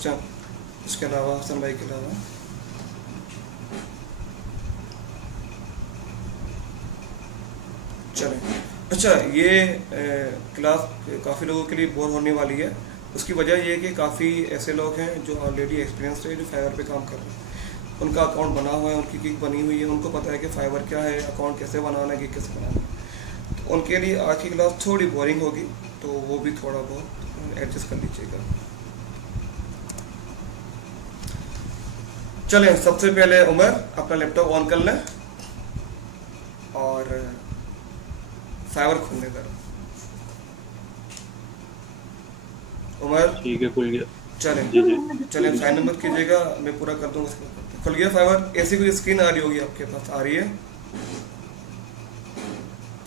Question इसके अलावा, हसन भाई के अलावा? चलें, अच्छा ये क्लास काफ़ी लोगों के लिए बोर होने वाली है। उसकी वजह ये है कि काफ़ी ऐसे लोग हैं जो ऑलरेडी एक्सपीरियंस है, जो फाइवर पे काम कर रहे हैं, उनका अकाउंट बना हुआ है, उनकी गिग बनी हुई है, उनको पता है कि फाइवर क्या है, अकाउंट कैसे बनाना है, गिग कैसे बनाना है। तो उनके लिए आज की क्लास थोड़ी बोरिंग होगी, तो वो भी थोड़ा बहुत एडजस्ट कर लीजिएगा। चलें, सबसे पहले उमर अपना लैपटॉप ऑन कर लें और फाइवर खोलने करो। उमर ठीक है, खुल गया। चलें जी जी चलें, साइन नंबर कीजिएगा, मैं पूरा कर दूंगा। खुल गया फाइवर। ऐसी कोई स्क्रीन आ रही होगी आपके पास, आ रही है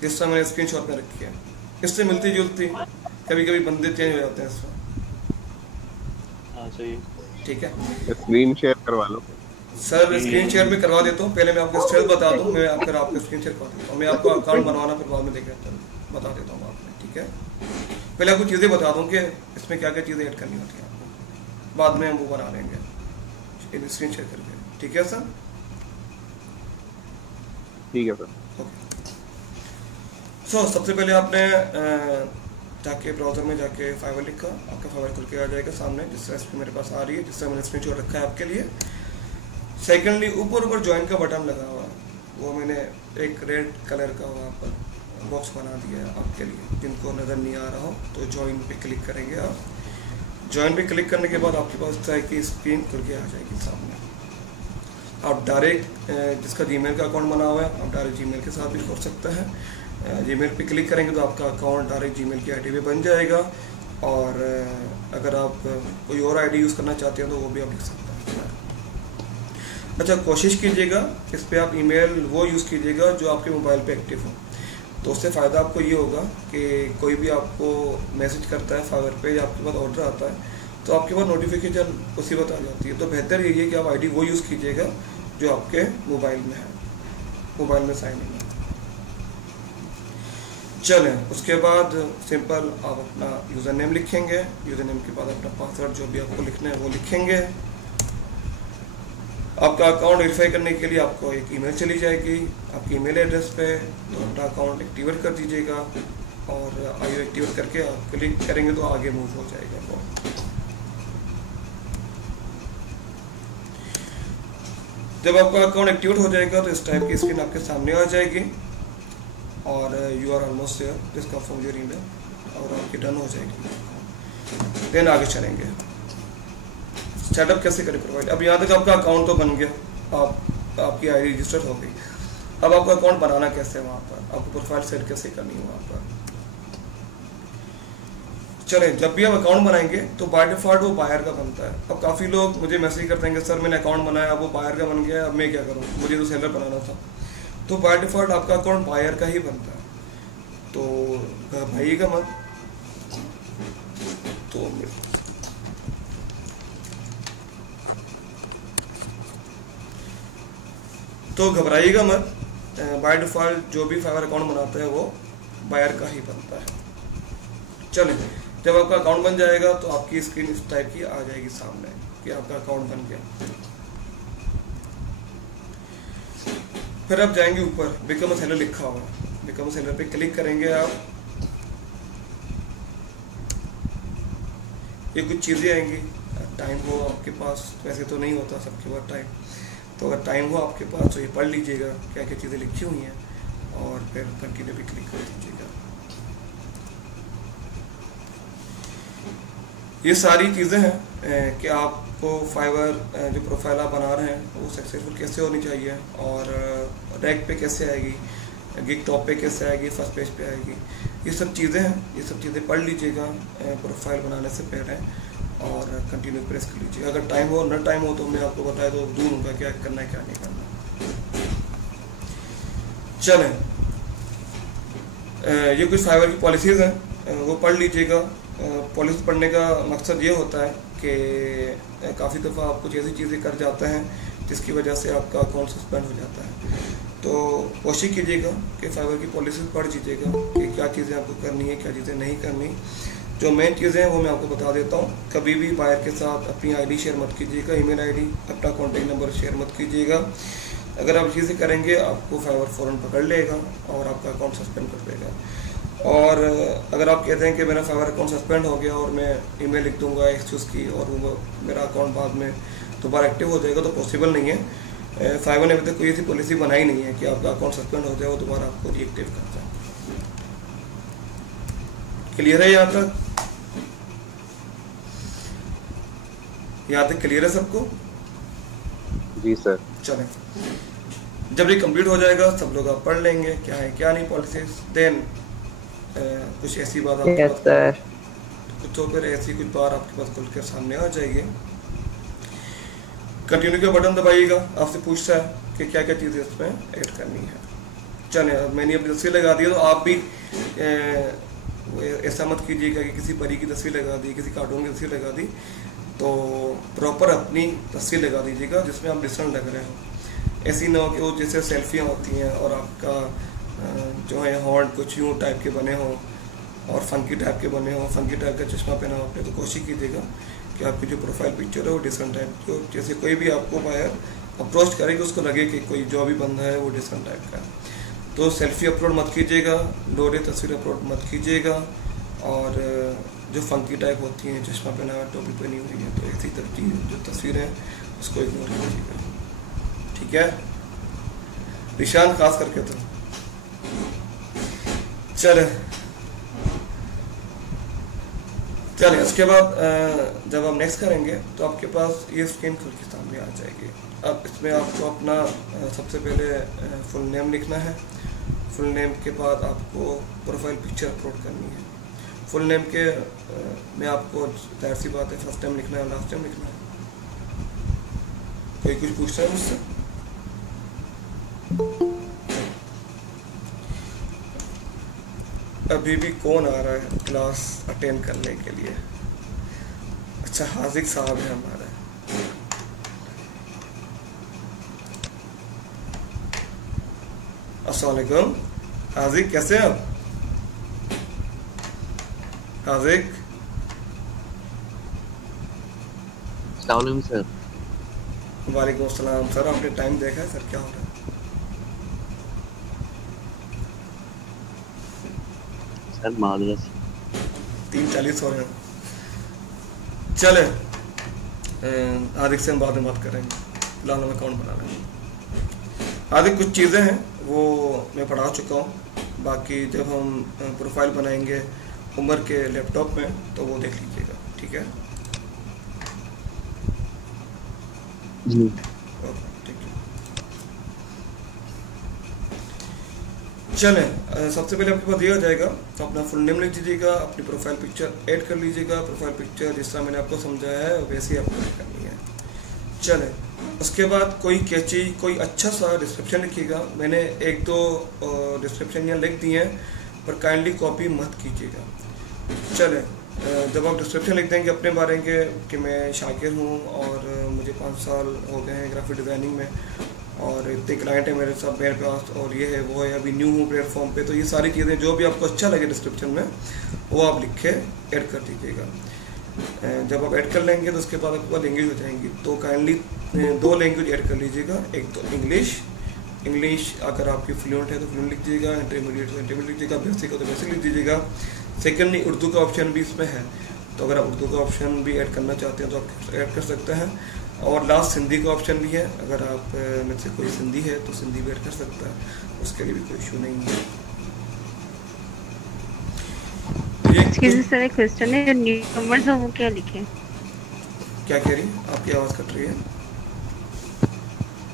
जिस समय मैंने स्क्रीन शॉट में रखी है, इससे मिलती जुलती, कभी कभी बंदे चेंज हो जाते हैं इसमें। हाँ सही। ठीक है स्क्रीन शेयर करवा लो सर, स्क्रीन शेयर में करवा देता हूँ। पहले मैं आपको स्टेप बता दूँ, मैं फिर आपको स्क्रीन शेयर करवा देता हूँ। मैं आपको अकाउंट बनवाना फिर बाद में बता देता हूँ आपने, ठीक है? पहले आपको चीज़ें बता दूँ कि इसमें क्या क्या चीज़ें ऐड करनी होती हैं आपको, बाद में हम वो बना लेंगे स्क्रीन शेयर करके। ठीक है सर? ठीक है सर। सो सबसे पहले आपने जाके ब्राउज़र में जाके फाइवर लिखा, आपका फाइवर खुल के आ जाएगा सामने, जिस तरह से मेरे पास आ रही है, जिस तरह मैंने स्क्रीन शॉट रखा है आपके लिए। सेकेंडली ऊपर ज्वाइन का बटन लगा हुआ है, वो मैंने एक रेड कलर का वहाँ पर बॉक्स बना दिया है आपके लिए, जिनको नज़र नहीं आ रहा हो तो ज्वाइन पे क्लिक करेंगे आप। ज्वाइन पे क्लिक करने के बाद आपके पास इस तरह की स्क्रीन खुल के आ जाएगी सामने। आप डायरेक्ट जिसका जीमेल का अकाउंट बना हुआ है, आप डायरेक्ट जीमेल के साथ भी खोल सकते हैं। जीमेल पे क्लिक करेंगे तो आपका अकाउंट डायरेक्ट जीमेल की आईडी पे बन जाएगा, और अगर आप कोई और आईडी यूज़ करना चाहते हैं तो वो भी आप लिख सकते हैं। अच्छा, कोशिश कीजिएगा इस पर आप ईमेल वो यूज़ कीजिएगा जो आपके मोबाइल पे एक्टिव हो, तो उससे फ़ायदा आपको ये होगा कि कोई भी आपको मैसेज करता है फाइवर पे या आपके पास ऑर्डर आता है तो आपके पास नोटिफिकेशन उसी वक्त आ जाती है। तो बेहतर यही है कि आप आईडी वो यूज़ कीजिएगा जो आपके मोबाइल में है, मोबाइल में साइन इन है। चलें, उसके बाद सिंपल आप अपना यूज़र नेम लिखेंगे, यूज़र नेम के बाद अपना पासवर्ड जो भी आपको लिखना है वो लिखेंगे। आपका अकाउंट वेरीफाई करने के लिए आपको एक ईमेल चली जाएगी आपकी ईमेल एड्रेस पे, तो अपना अकाउंट एक्टिवेट कर दीजिएगा, और आईओ एक्टिवेट करके आप क्लिक करेंगे तो आगे मूव हो जाएगा वो। जब आपका अकाउंट एक्टिवेट हो जाएगा तो इस टाइप की स्क्रीन आपके सामने आ जाएगी, और you are almost there, please confirm your email, और आपकी डन हो जाएगी। देन आगे चलेंगे, सेटअप कैसे करें प्रोवाइड। अब यहाँ तक आपका अकाउंट तो बन गया, आपकी आईडी रजिस्टर हो गई। अब आपका अकाउंट बनाना कैसे है, वहाँ पर आपको प्रोफाइल सेट कैसे करनी है वहाँ पर। चलें, जब भी आप अकाउंट बनाएंगे तो बाय डिफॉल्ट वो बायर का बनता है। अब काफ़ी लोग मुझे मैसेज करते हैं कि सर मैंने अकाउंट बनाया, वो बायर का बन गया, अब मैं क्या करूँ, मुझे तो सेलर बनाना था। तो बाय डिफॉल्ट आपका अकाउंट बायर का ही बनता है, तो घबराइएगा मत। तो घबराइएगा मत, बाय डिफॉल्ट जो भी फाइवर अकाउंट बनाता है वो बायर का ही बनता है। चलें, जब आपका अकाउंट बन जाएगा तो आपकी स्क्रीन इस टाइप की आ जाएगी सामने कि आपका अकाउंट बन गया। फिर आप जाएंगे ऊपर, बिकम अ सेलर लिखा हुआ है, बिकम अ सेलर पे क्लिक करेंगे आप। ये कुछ चीज़ें आएंगी, टाइम हो आपके पास, वैसे तो नहीं होता सबके पास टाइम, तो अगर टाइम हो आपके पास तो ये पढ़ लीजिएगा क्या क्या चीज़ें लिखी हुई हैं, और फिर कंटिन्यू पे क्लिक कर दीजिएगा। ये सारी चीज़ें हैं कि आपको फाइवर जो प्रोफाइल आप बना रहे हैं वो सक्सेसफुल कैसे होनी चाहिए, और रैक पे कैसे आएगी, गिग टॉप पे कैसे आएगी, फर्स्ट पेज पे आएगी। ये सब चीज़ें हैं, ये सब चीज़ें पढ़ लीजिएगा प्रोफाइल बनाने से पहले, और कंटिन्यू प्रेस कर लीजिए। अगर टाइम हो न टाइम हो तो मैं आपको बताया तो दूर होगा क्या करना है क्या नहीं करना। चलें, ये कुछ फाइवर की पॉलिसीज़ हैं, वो पढ़ लीजिएगा। पॉलिसी पढ़ने का मकसद ये होता है कि काफ़ी दफ़ा आप कुछ ऐसी चीज़ें कर जाते हैं जिसकी वजह से आपका अकाउंट सस्पेंड हो जाता है। तो कोशिश कीजिएगा कि फाइवर की पॉलिसीज़ पढ़ लीजिएगा कि क्या चीज़ें आपको करनी है, क्या चीज़ें नहीं करनी। जो मेन चीज़ें हैं वो मैं आपको बता देता हूँ। कभी भी बायर के साथ अपनी आईडी शेयर मत कीजिएगा, ईमेल आईडी, अपना कॉन्टैक्ट नंबर शेयर मत कीजिएगा। अगर आप चीज़ें करेंगे आपको फाइवर फ़ौरन पकड़ लेगा और आपका अकाउंट सस्पेंड कर देगा। और अगर आप कहते हैं कि मेरा फाइवर अकाउंट सस्पेंड हो गया और मैं ईमेल लिख दूंगा एक्सक्यूज़ की और वो मेरा अकाउंट बाद में दोबारा एक्टिव हो जाएगा, तो पॉसिबल नहीं है। फाइवर ने अभी तक कोई ऐसी पॉलिसी बनाई नहीं है कि आपका अकाउंट सस्पेंड हो जाए और दोबारा आपको रीएक्टिव करता है। क्लियर है? यहाँ तक क्लियर है सबको? जी सर। चलें, जब ये कंप्लीट हो जाएगा सब लोग आप पढ़ लेंगे क्या है क्या नहीं पॉलिसीज, देन कुछ ऐसी बात आपके पास कुछ तो फिर ऐसी कुछ बात आपके पास खुल कर सामने आ जाएगी। कंटिन्यू का बटन दबाइएगा, आपसे पूछता है कि क्या क्या चीज़ें इसमें ऐड करनी है। चलें, अब मैंने अपनी तस्वीर लगा दी है, तो आप भी ऐसा मत कीजिएगा कि किसी परी की तस्वीर लगा दी, किसी कार्टून की तस्वीर लगा दी, तो प्रॉपर अपनी तस्वीर लगा दीजिएगा जिसमें आप डिफरेंट लग रहे हो। ऐसी ना हो कि वो जैसे सेल्फियाँ होती हैं और आपका जो है हॉर्न कुछ यूँ टाइप के बने हो और फंकी टाइप के बने हो, फंकी टाइप का चश्मा पहना हो आपने, तो कोशिश कीजिएगा कि आपकी जो प्रोफाइल पिक्चर है वो डिफरेंट टाइप, जो जैसे कोई भी आपको बायर अप्रोच करेगी उसको लगे कि कोई जो भी बंदा है वो डिफरेंट टाइप का है। तो सेल्फी अपलोड मत कीजिएगा, लोरे तस्वीर अपलोड मत कीजिएगा, और जो फंकी टाइप होती हैं, चश्मा पहना हुआ, टोपी पहनी हुई है, तो ऐसी तरह जो तस्वीर है उसको इग्नोर कीजिएगा। ठीक है निशान खास करके। तो चले इसके बाद जब हम नेक्स्ट करेंगे तो आपके पास ये स्क्रीन खुल के सामने आ जाएगी। अब इसमें आपको अपना सबसे पहले फुल नेम लिखना है। फुल नेम के बाद आपको प्रोफाइल पिक्चर अपलोड करनी है। फुल नेम के में आपको जाहिर सी बात है फर्स्ट टाइम लिखना है, लास्ट टाइम लिखना है। कोई कुछ पूछता है मुझसे? अभी भी कौन आ रहा है क्लास अटेंड करने के लिए? अच्छा, हाजिक साहब है हमारे। अस्सलाम वालेकुम हाजिक, कैसे हैं आप? हाजिक सर। वालेकुम अस्सलाम सर। आपने टाइम देखा है सर क्या हो रहा है? सर मादरस 3:40 हो रहे हैं। चले हार्दिक से हम बाद में बात करेंगे, फिलहाल हम अकाउंट बना लेंगे। हार्दिक कुछ चीज़ें हैं वो मैं पढ़ा चुका हूँ, बाकी जब हम प्रोफाइल बनाएंगे उमर के लैपटॉप में तो वो देख लीजिएगा। ठीक है जी। ठीक है। चलें सबसे पहले आपके पास दिया जाएगा तो अपना फुल नेम लिख दीजिएगा, अपनी प्रोफाइल पिक्चर ऐड कर लीजिएगा। प्रोफाइल पिक्चर जिस तरह मैंने आपको समझाया है वैसे ही आपको ऐड करनी है। चलें उसके बाद कोई कैची, कोई अच्छा सा डिस्क्रिप्शन लिखिएगा। मैंने एक दो डिस्क्रिप्शन यहाँ लिख दिए हैं पर काइंडली कॉपी मत कीजिएगा। चलें जब आप डिस्क्रिप्शन लिख देंगे अपने बारे में कि मैं शाकिर हूँ और मुझे 5 साल हो गए हैं ग्राफिक डिज़ाइनिंग में और इतने क्लाइंट है मेरे साथ मेरे पास और ये है वो है, अभी न्यू हूँ प्लेटफॉर्म पे, तो ये सारी चीज़ें जो भी आपको अच्छा लगे डिस्क्रिप्शन में वो आप लिख के ऐड कर दीजिएगा। जब आप ऐड कर लेंगे तो उसके बाद आपके पास लैंग्वेज हो जाएंगी, तो काइंडली 2 लैंग्वेज ऐड कर लीजिएगा। एक तो इंग्लिश अगर आपकी फ्लुएंट है तो फ्लुएंट लिख दीजिएगा, इंटरमीडिएट तो इंटरमीडिएट लिख दीजिएगा, बेसिक हो तो बेसिक लिख दीजिएगा। सेकेंडली उर्दू का ऑप्शन भी इसमें है, तो अगर आप उर्दू का ऑप्शन भी ऐड करना चाहते हैं तो आप ऐड कर सकते हैं। और लास्ट सिंधी का ऑप्शन भी है, अगर आप में से कोई सिंधी है तो सिंधी भी ऐड कर सकता है, उसके लिए भी कोई इशू नहीं है। सर एक क्वेश्चन है, जो न्यूकमर्स हैं वो क्या लिखें? क्या कह रही? आपकी आवाज़ कट रही है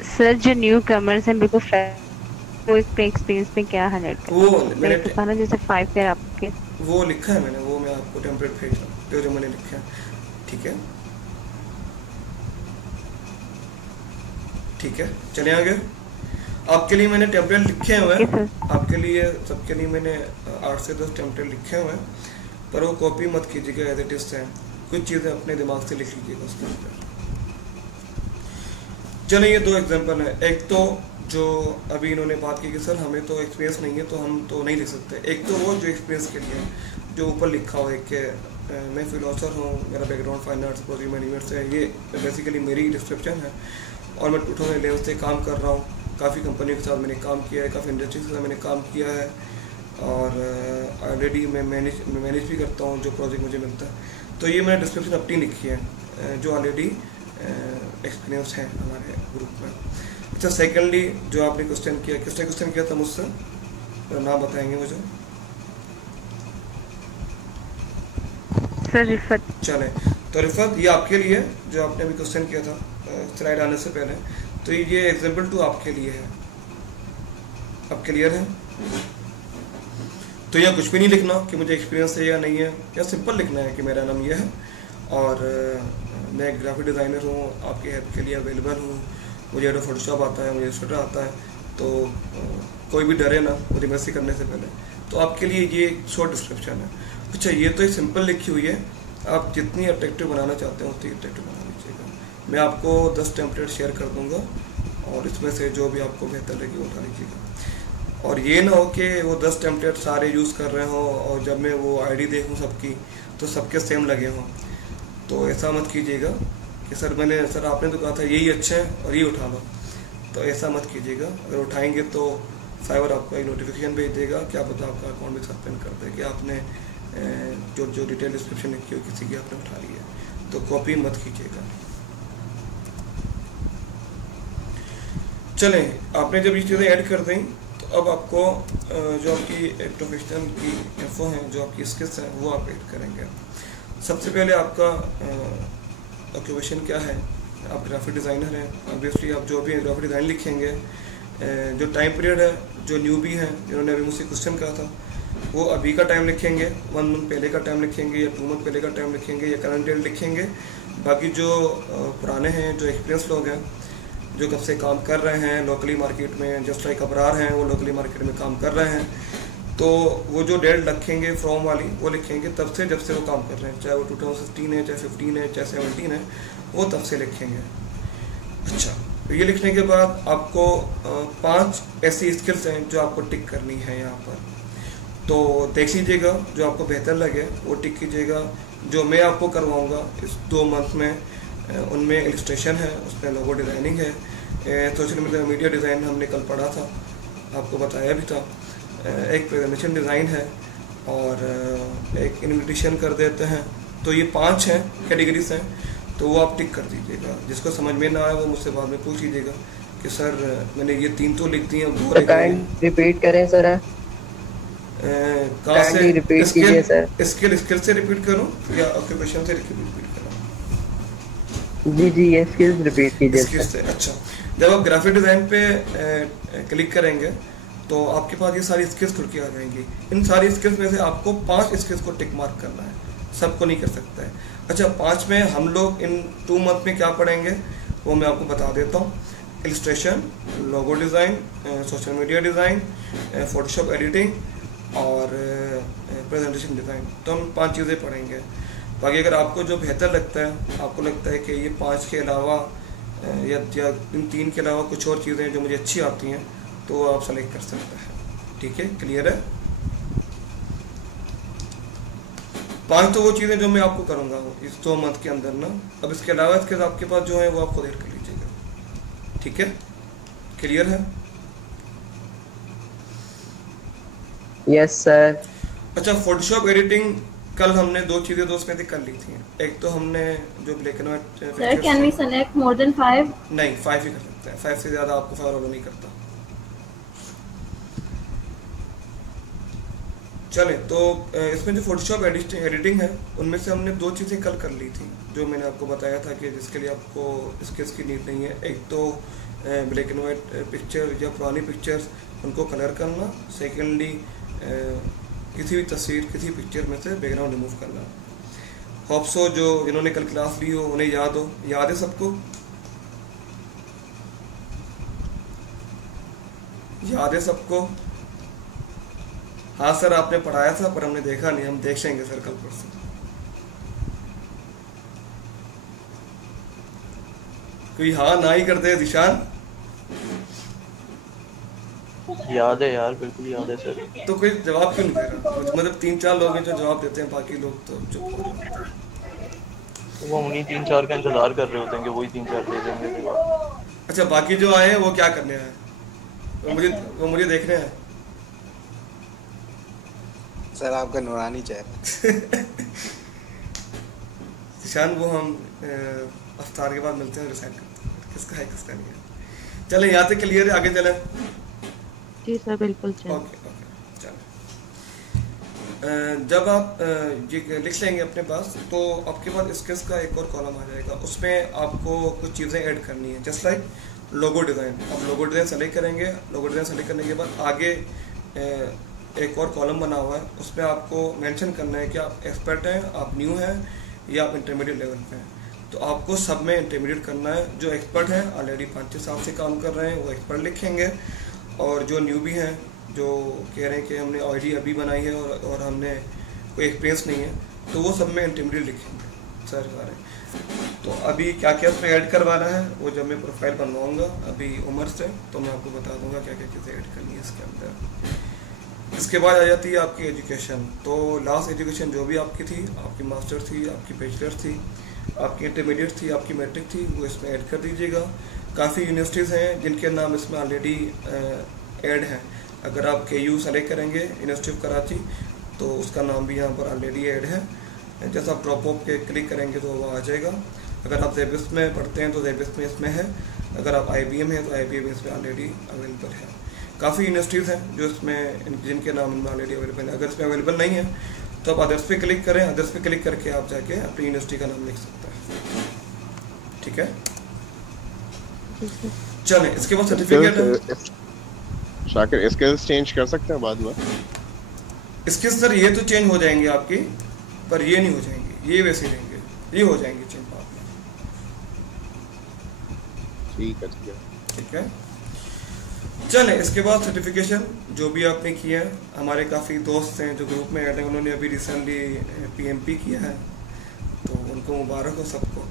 सर। जो न्यूकमर्स हैं बिल्कुल फ्रेश, वो इसके एक्सपीरियंस में क्या हाईलाइट करें? वो मैंने तो जैसे 5 ईयर आपके वो लिखा है मैंने, वो मैं आपको टेम्पलेट भेज रहा हूँ जो मैंने लिखा है। ठीक है ठीक है, चले आगे। आपके लिए मैंने टेम्पलेट लिखे हुए हैं, आपके लिए सबके लिए मैंने 8 से 10 टेम्पलेट लिखे हुए हैं, पर वो कॉपी मत कीजिएगा एज इट इज है, कुछ चीज़ें अपने दिमाग से लिख लीजिएगा उसके अंदर। चलिए ये 2 एग्जांपल है। एक तो जो अभी इन्होंने बात की कि सर हमें तो एक्सपीरियंस नहीं है तो हम तो नहीं लिख सकते, एक तो वो जो एक्सपीरियंस के लिए, जो ऊपर लिखा हो कि मैं फिलोसफर हूँ, मेरा background fine arts project management से है, ये बेसिकली मेरी डिस्क्रिप्शन है। और मैं 2011 से काम कर रहा हूँ, काफ़ी कंपनी के साथ मैंने काम किया है, काफ़ी इंडस्ट्री के साथ मैंने काम किया है, और ऑलरेडी मैं मैनेज भी करता हूँ जो प्रोजेक्ट मुझे मिलता है। तो ये मैंने डिस्क्रिप्शन अपनी लिखी है जो ऑलरेडी एक्सपीरियंस है हमारे ग्रुप में। अच्छा, सेकेंडली जो आपने क्वेश्चन किया, किसने क्वेश्चन किया था मुझसे, नाम बताएंगे मुझे? सर रिफत। चले, तो रिफत ये आपके लिए जो आपने अभी क्वेश्चन किया था स्लाइड आने से पहले, तो ये एग्जाम्पल 2 आपके लिए है। अब क्लियर है? तो यह कुछ भी नहीं लिखना कि मुझे एक्सपीरियंस है या नहीं है, या सिंपल लिखना है कि मेरा नाम यह है और मैं ग्राफिक डिज़ाइनर हूँ, आपके हेल्प के लिए अवेलेबल हूँ, मुझे एडोब फोटोशॉप आता है, मुझे इलस्ट्रेटर आता है, तो कोई भी डरे ना मुझे मैसेज करने से पहले। तो आपके लिए ये शॉर्ट डिस्क्रिप्शन है। अच्छा, ये तो एक सिंपल लिखी हुई है, आप जितनी अट्रैक्टिव बनाना चाहते हैं उतनी अट्रैक्टिव बना लीजिएगा। मैं आपको 10 टेम्पलेट शेयर कर दूंगा और इसमें से जो भी आपको बेहतर लगे वो उठा लीजिएगा। और ये ना हो कि वो 10 टेम्पलेट सारे यूज़ कर रहे हो और जब मैं वो आईडी देखूँ सबकी तो सबके सेम लगे हों। तो ऐसा मत कीजिएगा कि सर आपने तो कहा था यही अच्छा है और ये उठा लो, तो ऐसा मत कीजिएगा। अगर उठाएंगे तो फाइवर आपको एक नोटिफिकेशन भेज देगा, क्या पता आपका अकाउंट भी सस्पेंड कर दे कि आपने जो डिटेल डिस्क्रिप्शन लिखी हो किसी की आपने उठा ली है। तो कॉपी मत कीजिएगा। चलें, आपने जब ये चीज़ें ऐड कर दें तो अब आपको जो आपकी प्रोफेशनल की इन्फो हैं, जो आपकी स्किल्स हैं, वो आप ऐड करेंगे। सबसे पहले आपका ऑक्यूपेशन क्या है। आप ग्राफिक डिज़ाइनर हैं, ऑब्वियसली आप जो भी ग्राफिक डिज़ाइन लिखेंगे, जो टाइम पीरियड है, जो न्यूबी हैं जिन्होंने अभी मुझसे क्वेश्चन कहा था, वो अभी का टाइम लिखेंगे, 1 मंथ पहले का टाइम लिखेंगे या 2 मंथ पहले का टाइम लिखेंगे या करंट डेट लिखेंगे। बाकी जो पुराने हैं, जो एक्सपीरियंस लोग हैं, जो कब से काम कर रहे हैं लोकली मार्केट में, जस्ट लाइक अबरार हैं, वो लोकली मार्केट में काम कर रहे हैं, तो वो जो डेट लिखेंगे फ्रॉम वाली वो लिखेंगे तब से जब से वो काम कर रहे हैं, चाहे वो 2016 है, चाहे 15 है, चाहे 17 है, वो तब से लिखेंगे। अच्छा, तो ये लिखने के बाद आपको 5 ऐसी स्किल्स हैं जो आपको टिक करनी है यहाँ पर। तो देख लीजिएगा, जो आपको बेहतर लगे वो टिक कीजिएगा। जो मैं आपको करवाऊँगा इस 2 मंथ में, उनमें इलस्ट्रेशन है, उसमें लोगो डिज़ाइनिंग है, सोशल मीडिया डिज़ाइन हमने कल पढ़ा था, आपको बताया भी था, एक प्रेजेंटेशन डिज़ाइन है और एक इन्विटेशन कर देते हैं। तो ये 5 हैं, कैटेगरीज हैं, तो वो आप टिक कर दीजिएगा। जिसको समझ में ना आए वो मुझसे बाद में पूछ लीजिएगा कि सर मैंने ये 3 तो लिख दी हैं, रिपीट करें सर, कहाँ से रिपीट कीजिए सर। स्किल से रिपीट करूँ या ऑक्यूपेशन से रिपीट करूँ? जी ये स्किल्स रिपीट कीजिए। स्किल्स से। अच्छा, जब आप ग्राफिक डिज़ाइन पे क्लिक करेंगे तो आपके पास ये सारी स्किल्स खुल के आ जाएंगी। इन सारी स्किल्स में से आपको 5 स्किल्स को टिक मार्क करना है, सबको नहीं कर सकता है। अच्छा, 5 में हम लोग इन 2 मंथ में क्या पढ़ेंगे वो मैं आपको बता देता हूँ। Illustration, logo design, social media design, Photoshop editing और प्रेजेंटेशन डिज़ाइन। तो हम 5 चीज़ें पढ़ेंगे। बाकी अगर आपको जो बेहतर लगता है, आपको लगता है कि ये 5 के अलावा या इन 3 के अलावा कुछ और चीज़ें जो मुझे अच्छी आती हैं, तो आप सेलेक्ट कर सकते हैं। ठीक है, क्लियर है? 5 तो वो चीज़ें जो मैं आपको करूँगा इस 2 मंथ के अंदर ना। अब इसके अलावा इसके आपके पास जो है वो आप खुद ऐड कर लीजिएगा। ठीक है, क्लियर है? Yes sir. अच्छा, फोटोशॉप एडिटिंग कल हमने 2 चीज़ें दोस्त में से कर ली थी। एक तो हमने जो black and white, sir can we select more than 5? नहीं, 5 ही कर सकते हैं, 5 से ज़्यादा आपको फायर ऑर्डर नहीं करता। चले, तो इसमें जो फोटोशॉप एडिटिंग है उनमें से हमने 2 चीज़ें कल कर ली थी, जो मैंने आपको बताया था कि जिसके लिए आपको स्केच की नीड नहीं है। एक तो ब्लैक एंड वाइट पिक्चर या पुरानी पिक्चर्स उनको कलर करना, सेकेंडली किसी भी तस्वीर, किसी पिक्चर में से बैकग्राउंड रिमूव करना। होप सो जो जिन्होंने कल क्लास ली हो उन्हें याद हो। याद है सबको? याद है सबको? हाँ सर, आपने पढ़ाया था पर हमने देखा नहीं, हम देख लेंगे सर कल परसों। कोई हाँ ना ही करते हैं। दिशान, याद है यार, बिल्कुल याद है सर। तो कोई जवाब क्यों नहीं दे रहा? मतलब 3-4 लोग हैं जो जवाब देते हैं, बाकी लोग तो चुप हो रहे होते हैं। तो वो उन्हीं 3-4 का इंतजार कर रहे होते हैं कि वही 3-4 दे देंगे जवाब। अच्छा, बाकी जो आए हैं वो क्या करने आए? वो मुझे देखने हैं। सर आपका नूरानी चेहरा। ईशान, वो हम अफ्तार के बाद मिलते हैं, डिसाइड करते हैं किसका है किसका नहीं है। चले, यहाँ से क्लियर है, आगे चले। जी सर बिल्कुल ओके ओके, चलो। जब आप ये लिख लेंगे अपने पास, तो आपके पास स्किल्स का एक और कॉलम आ जाएगा। उसमें आपको कुछ चीज़ें ऐड करनी है, जस्ट लाइक लोगो डिज़ाइन। आप लोगो डिज़ाइन सेलेक्ट करेंगे। लोगो डिज़ाइन सेलेक्ट करने के बाद आगे एक और कॉलम बना हुआ है, उसमें आपको मेंशन करना है कि आप एक्सपर्ट हैं, आप न्यू हैं, या आप इंटरमीडिएट लेवल पे हैं। तो आपको सब में इंटरमीडिएट करना है। जो एक्सपर्ट हैं, ऑलरेडी 5-6 साल से काम कर रहे हैं, वो एक्सपर्ट लिखेंगे। और जो न्यू भी हैं, जो कह रहे हैं कि हमने आईडी अभी बनाई है और हमने कोई एक्सपीरियंस नहीं है, तो वो सब में इंटरमीडिएट लिखेंगे सर सारे। तो अभी क्या क्या उसमें ऐड करवाना है, वो जब मैं प्रोफाइल बनवाऊँगा अभी उमर से, तो मैं आपको बता दूंगा क्या क्या चीज़ें ऐड करनी है इसके अंदर। इसके बाद आ जाती है आपकी एजुकेशन। तो लास्ट एजुकेशन जो भी आपकी थी, आपकी मास्टर थी, आपकी बैचलर थी, आपकी इंटरमीडिएट थी, आपकी मैट्रिक थी, वो इसमें ऐड कर दीजिएगा। काफ़ी यूनिवर्सिटीज़ हैं जिनके नाम इसमें ऑलरेडी ऐड हैं। अगर आप KU सेलेक्ट करेंगे, यूनिवर्सिटी ऑफ कराची, तो उसका नाम भी यहाँ पर ऑलरेडी ऐड है। जैसा आप ड्रॉप ऑफ के क्लिक करेंगे तो वो आ जाएगा। अगर आप जेबिस में पढ़ते हैं तो जेबिस में इसमें है। अगर आप IBM है तो IBM इसमें ऑलरेडी अवेलेबल है। काफ़ी यूनिवर्सिटीज़ हैं जो इसमें जिनके नाम इनमें ऑलरेडी अवेलेबल है। अगर इसमें अवेलेबल नहीं है तो आप अदर्स पे क्लिक करें। अदर्स पे क्लिक करके आप जाके अपनी यूनिवर्सिटी का नाम लिख सकते हैं। ठीक है, चलें। इसके बाद सर्टिफिकेट है। शाकिर, स्किल्स चेंज कर सकते हैं बाद में? इसके सर ये तो चेंज हो जाएंगे आपकी, पर ये नहीं हो जाएंगे, ये वैसे रहेंगे, ये हो जाएंगे चेंज बाद में। ठीक है ठीक है ठीक है, चलें। इसके बाद सर्टिफिकेशन जो भी आपने किया है, हमारे काफ़ी दोस्त हैं जो ग्रुप में ऐड हैं, उन्होंने अभी रिसेंटली PMP किया है, तो उनको मुबारक हो सबको।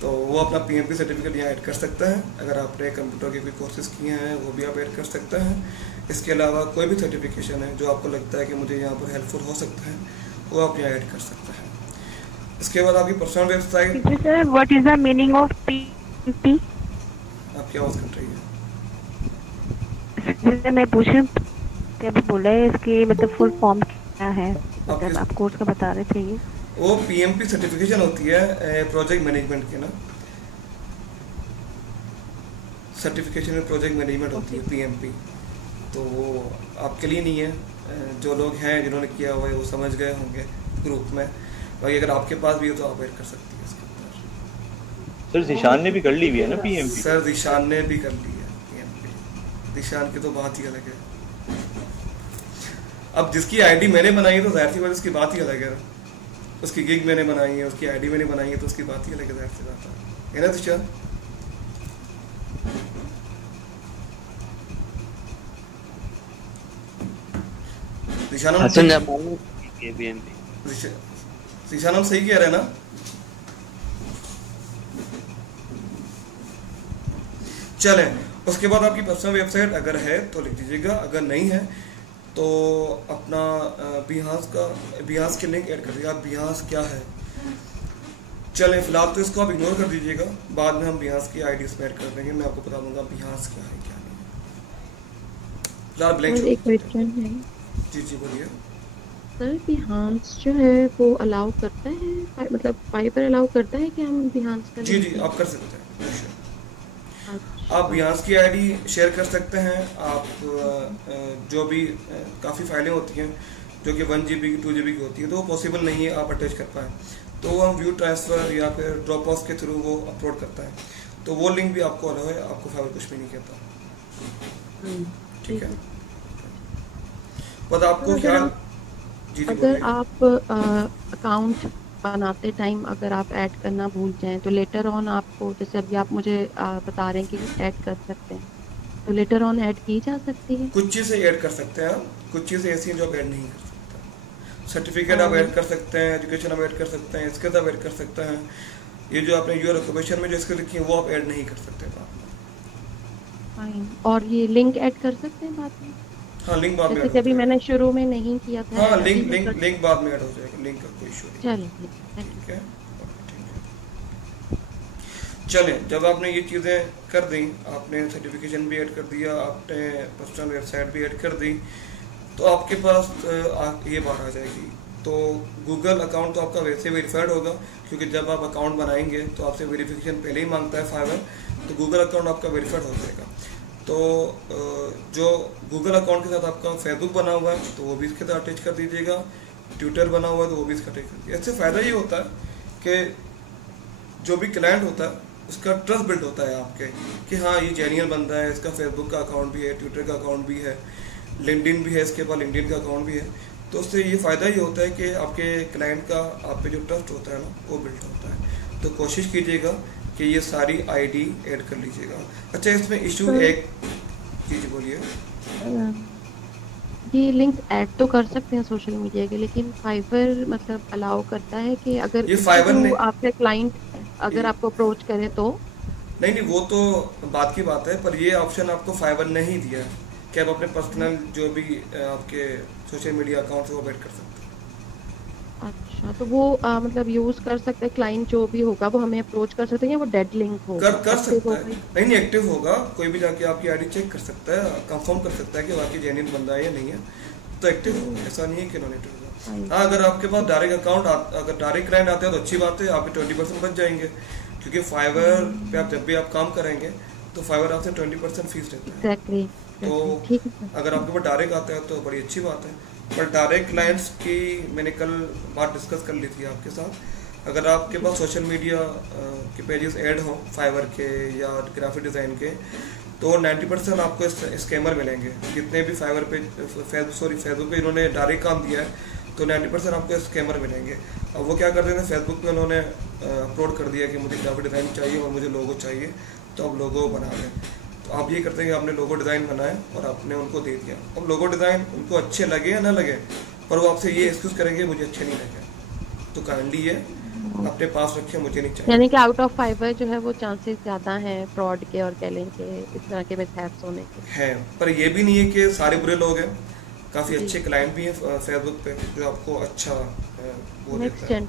तो वो अपना PMP सर्टिफिकेट यहाँ ऐड कर सकता है। अगर आपने कंप्यूटर के भी कोर्सेज किए हैं वो भी आप ऐड कर सकते हैं। इसके अलावा कोई भी सर्टिफिकेशन है जो आपको लगता है कि मुझे यहाँ पर हेल्पफुल हो सकता है, वो आप यहाँ ऐड कर सकते हैं। इसके बाद आपकी personal website. Sir what is the meaning of PMP? आपकी आवाज़ कट रही है। जैसे मैं पूछ रही हूँ, अभी बोला है इसकी मतलब फुल फॉर्म क्या है, मतलब आप कोर्स का बता रहे थे। ये वो PMP सर्टिफिकेशन होती है प्रोजेक्ट मैनेजमेंट की ना, सर्टिफिकेशन में प्रोजेक्ट मैनेजमेंट होती है PMP। तो वो आपके लिए नहीं है, जो लोग हैं जिन्होंने किया हुआ है वो समझ गए होंगे ग्रुप में। बाकी अगर आपके पास भी हो तो आप ऐड कर सकती है इसके अंदर। सर ज़ीशान ने भी कर ली हुई है ना PMP? सर ज़ीशान ने भी कर ली है PMP। ज़ीशान की तो बात ही अलग है। अब जिसकी आईडी मैंने बनाई है तो जाहिर सी बात उसकी बात ही अलग है। उसकी गिग मैंने बनाई है, उसकी आईडी मैंने बनाई है, तो उसकी बात ही अलग है, जाहिर सी बात है ना ज़ीशान? ज़ीशान हम सही कह रहे हैं ना? चलें, उसके बाद आपकी पर्सनल वेबसाइट अगर है तो लिख दीजिएगा, अगर नहीं है तो अपना बिहास के लिंक ऐड कर दीजिएगा। बिहास क्या है? चलें, फिलहाल तो इसको आप इग्नोर कर दीजिएगा, बाद में हम बिहास की आईडी इसमें ऐड कर देंगे। मैं आपको बता दूंगा बिहास क्या है क्या नहीं। फिलहाल ब्लैंक। एक क्वेश्चन है। जी बोलिए सर, बिहांस जो है वो अलाउ करता है, मतलब फाइबर अलाउ करता है कि हम बिहांस का? जी आप कर सकते हैं। आप बिहांस की आईडी शेयर कर सकते हैं। आप जो भी काफ़ी फाइलें होती हैं जो कि 1 GB की 2 GB की होती है, तो वो पॉसिबल नहीं है आप अटैच कर पाएँ, तो हम व्यू ट्रांसफ़र या फिर ड्रॉप बॉक्स के थ्रू वो अपलोड करता है, तो वो लिंक भी आपको अलाउ है, आपको फाइबर कुछ भी नहीं कहता। ठीक है, बस आपको क्या अगर आप अकाउंट बनाते टाइम अगर आप ऐड करना भूल जाएं तो लेटर ऑन आपको, जैसे अभी आप मुझे बता रहे हैं कि ऐड कर सकते हैं, तो लेटर ऑन ऐड की जा सकती है? कुछ चीज़ें ऐड कर सकते हैं, कुछ चीज़ें ऐसी हैं जो आप ऐड नहीं कर सकते। सर्टिफिकेट आप ऐड कर सकते हैं, एजुकेशन आप ऐड कर सकते हैं, स्किल्स आप ऐड कर सकते हैं। ये जो आपने यूर ऑक्यूपेशन में जो स्किल लिखी है वो आप ऐड नहीं कर सकते। फाइन। और ये लिंक ऐड कर सकते हैं बाद में? हाँ लिंक बाद में जैसे ऐड कि हो अभी जाएगा। मैंने शुरू में नहीं किया था। हाँ अभी लिंक मैं लिंक कर- लिंक बाद में ऐड हो जाएगा, लिंक का कोई इशू नहीं। चलिए थैंक ठीक है ठीक है। चलें, जब आपने ये चीज़ें कर दी, आपने सर्टिफिकेशन भी ऐड कर दिया, आपने पर्सनल वेबसाइट भी ऐड कर दी, तो आपके पास ये बात आ जाएगी। तो गूगल अकाउंट तो आपका वैसे वेरीफाइड होगा, क्योंकि जब आप अकाउंट बनाएंगे तो आपसे वेरिफिकेशन पहले ही मांगता है फाइवर, तो गूगल अकाउंट आपका वेरीफाइड हो जाएगा। तो जो गूगल अकाउंट के साथ आपका फेसबुक बना हुआ है तो वो भी इसके साथ अटैच कर दीजिएगा, ट्विटर बना हुआ है तो वो भी इसका अटैच कर दीजिएगा। इससे फ़ायदा ये होता है कि जो भी क्लाइंट होता है उसका ट्रस्ट बिल्ड होता है आपके, कि हाँ ये जेन्युइन बंदा है, इसका फेसबुक का अकाउंट भी है, ट्विटर का अकाउंट भी है, लिंक्डइन भी है, इसके पास लिंक्डइन का अकाउंट भी है। तो उससे ये फ़ायदा ये होता है कि आपके क्लाइंट का आप पे जो ट्रस्ट होता है ना वो बिल्ड होता है। तो कोशिश कीजिएगा कि ये सारी आईडी ऐड कर लीजिएगा। अच्छा, इसमें इशू एक चीज़ बोलिए। ये लिंक ऐड तो कर सकते हैं सोशल मीडिया के, लेकिन फाइवर मतलब अलाउ करता है कि अगर ये फाइवर ने आपके क्लाइंट अगर आपको अप्रोच करे तो? नहीं, वो तो बात की बात है, पर ये ऑप्शन आपको फाइवर ने ही दिया है कि आप अपने पर्सनल जो भी आपके सोशल मीडिया अकाउंट है वो ऐड कर सकते हैं। अच्छा, तो वो मतलब यूज कर सकते हैं, क्लाइंट जो भी होगा वो हमें अप्रोच कर सकते हैं, या वो डेड लिंक होगा? कर सकता है, नहीं एक्टिव होगा, कोई भी जाके आपकी आईडी चेक कर सकता है, कंफर्म कर सकता है कि वाकई जेन्युइन बंदा है या नहीं है, तो एक्टिव होगा, ऐसा नहीं है कि नॉन एक्टिव होगा। हाँ, अगर आपके पास डायरेक्ट अकाउंट अगर डायरेक्ट क्लाइंट आते हैं तो अच्छी बात है, आपके 20% बच जाएंगे, क्योंकि फाइवर पे आप जब भी आप काम करेंगे तो फाइवर आपसे 20% फीस लेता है। एग्जैक्टली। तो अगर आपके पास डायरेक्ट आता है तो बड़ी अच्छी बात है, पर डायरेक्ट क्लाइंट्स की मैंने कल बात डिस्कस कर ली थी आपके साथ। अगर आपके पास सोशल मीडिया के पेजेस ऐड हो फाइवर के या ग्राफिक डिज़ाइन के, तो 90% आपको स्कैमर मिलेंगे। जितने भी फाइवर पे फेसबुक पे इन्होंने डायरेक्ट काम दिया है तो 90% आपको स्कैमर मिलेंगे। अब वो क्या करते हैं, फेसबुक पे उन्होंने अपलोड कर दिया कि मुझे ग्राफिक डिज़ाइन चाहिए और मुझे लोगो चाहिए, तो आप लोगो बना दें। तो आप ये करते हैं कि आपने लोगो डिज़ाइन बनाया और आपने उनको दे दिया। अब लोगो डिज़ाइन उनको अच्छे लगे या ना लगे, पर वो आपसे ये एक्सक्यूज़ करेंगे मुझे अच्छे नहीं लगे, तो काइंडली ये अपने पास रखिए, मुझे नहीं चाहिए। यानी कि आउट ऑफ फाइवर जो है वो चांसेस ज़्यादा हैं फ्रॉड के और कह लें कि इस तरह के मेथड्स होने के हैं, पर ये भी नहीं है कि सारे बुरे लोग हैं, काफ़ी अच्छे क्लाइंट भी हैं फेसबुक पे जो आपको अच्छा वो देता है।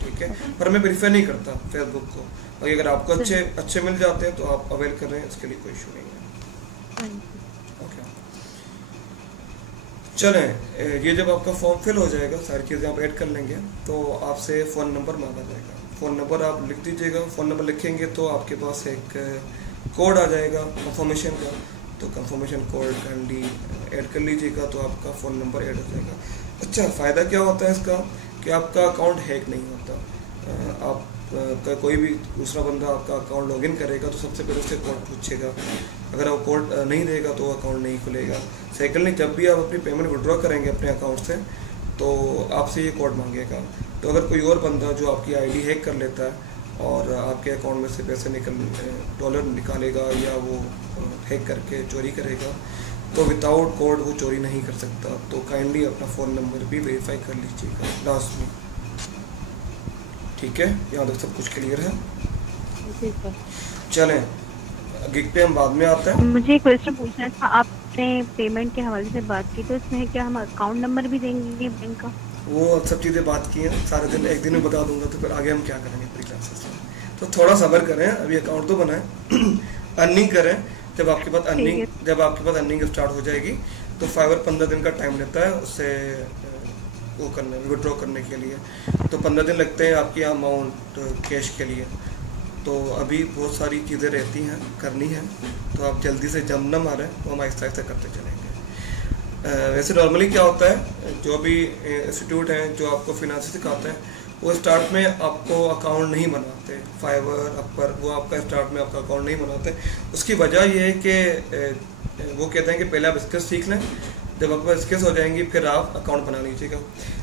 ठीक है, पर मैं प्रीफर नहीं करता फेसबुक को, और अगर आपको अच्छे मिल जाते हैं तो आप अवेल कर रहे हैं, इसके लिए कोई इशू नहीं है। ओके, चलें, ये जब आपका फॉर्म फिल हो जाएगा, सारी चीज़ें आप ऐड कर लेंगे, तो आपसे फ़ोन नंबर मांगा जाएगा। फ़ोन नंबर आप लिख दीजिएगा। फ़ोन नंबर लिखेंगे तो आपके पास एक कोड आ जाएगा कंफर्मेशन का, तो कंफर्मेशन कोड काइंडली ऐड कर लीजिएगा, तो आपका फ़ोन नंबर ऐड हो जाएगा। अच्छा, फ़ायदा क्या होता है इसका कि आपका अकाउंट हैक नहीं होता। आप का कोई भी दूसरा बंदा आपका अकाउंट लॉगिन करेगा तो सबसे पहले उससे कोड पूछेगा, अगर वो कोड नहीं देगा तो अकाउंट नहीं खुलेगा। सेकेंडली, जब भी आप अपनी पेमेंट विड्रॉ करेंगे अपने अकाउंट से तो आपसे ये कोड मांगेगा। तो अगर कोई और बंदा जो आपकी आईडी हैक कर लेता है और आपके अकाउंट में से पैसे डॉलर निकालेगा या वो हैक करके चोरी करेगा, तो विदाउट कोड वो चोरी नहीं कर सकता। तो काइंडली अपना फ़ोन नंबर भी वेरीफाई कर लीजिएगा लास्ट में। ठीक है, यहाँ तक सब कुछ क्लियर है? चलें, गिग पे हम बाद में आते हैं। मुझे एक क्वेश्चन पूछना था, आपने पेमेंट के हवाले से बात की, तो इसमें क्या हम अकाउंट नंबर भी देंगे बैंक का? वो सब चीज़ें बात की हैं, सारे दिन एक दिन में बता दूंगा, तो फिर आगे हम क्या करेंगे प्री क्लासेस में। तो थोड़ा सब्र करें, अभी अकाउंट तो बनाएं, अर्निंग करें। जब आपके पास अर्निंग स्टार्ट हो जाएगी तो फाइवर 15 दिन का टाइम लेता है उससे वो करने विड्रॉ करने के लिए, तो 15 दिन लगते हैं आपकी अमाउंट कैश के लिए। तो अभी बहुत सारी चीज़ें रहती हैं करनी है, तो आप जल्दी से जम न मारें, तो हम आहिस्ता आहिस्ता करते चलेंगे। वैसे नॉर्मली क्या होता है, जो भी इंस्टीट्यूट हैं जो आपको फिनांस सिखाते हैं वो स्टार्ट में आपको अकाउंट नहीं बनाते, फाइवर अपर वो आपका स्टार्ट में आपका अकाउंट नहीं बनाते। उसकी वजह ये है कि वो कहते हैं कि पहले आप स्किल्स सीख लें, जब आपके पास स्किल्स हो जाएंगी फिर आप अकाउंट बना लीजिएगा।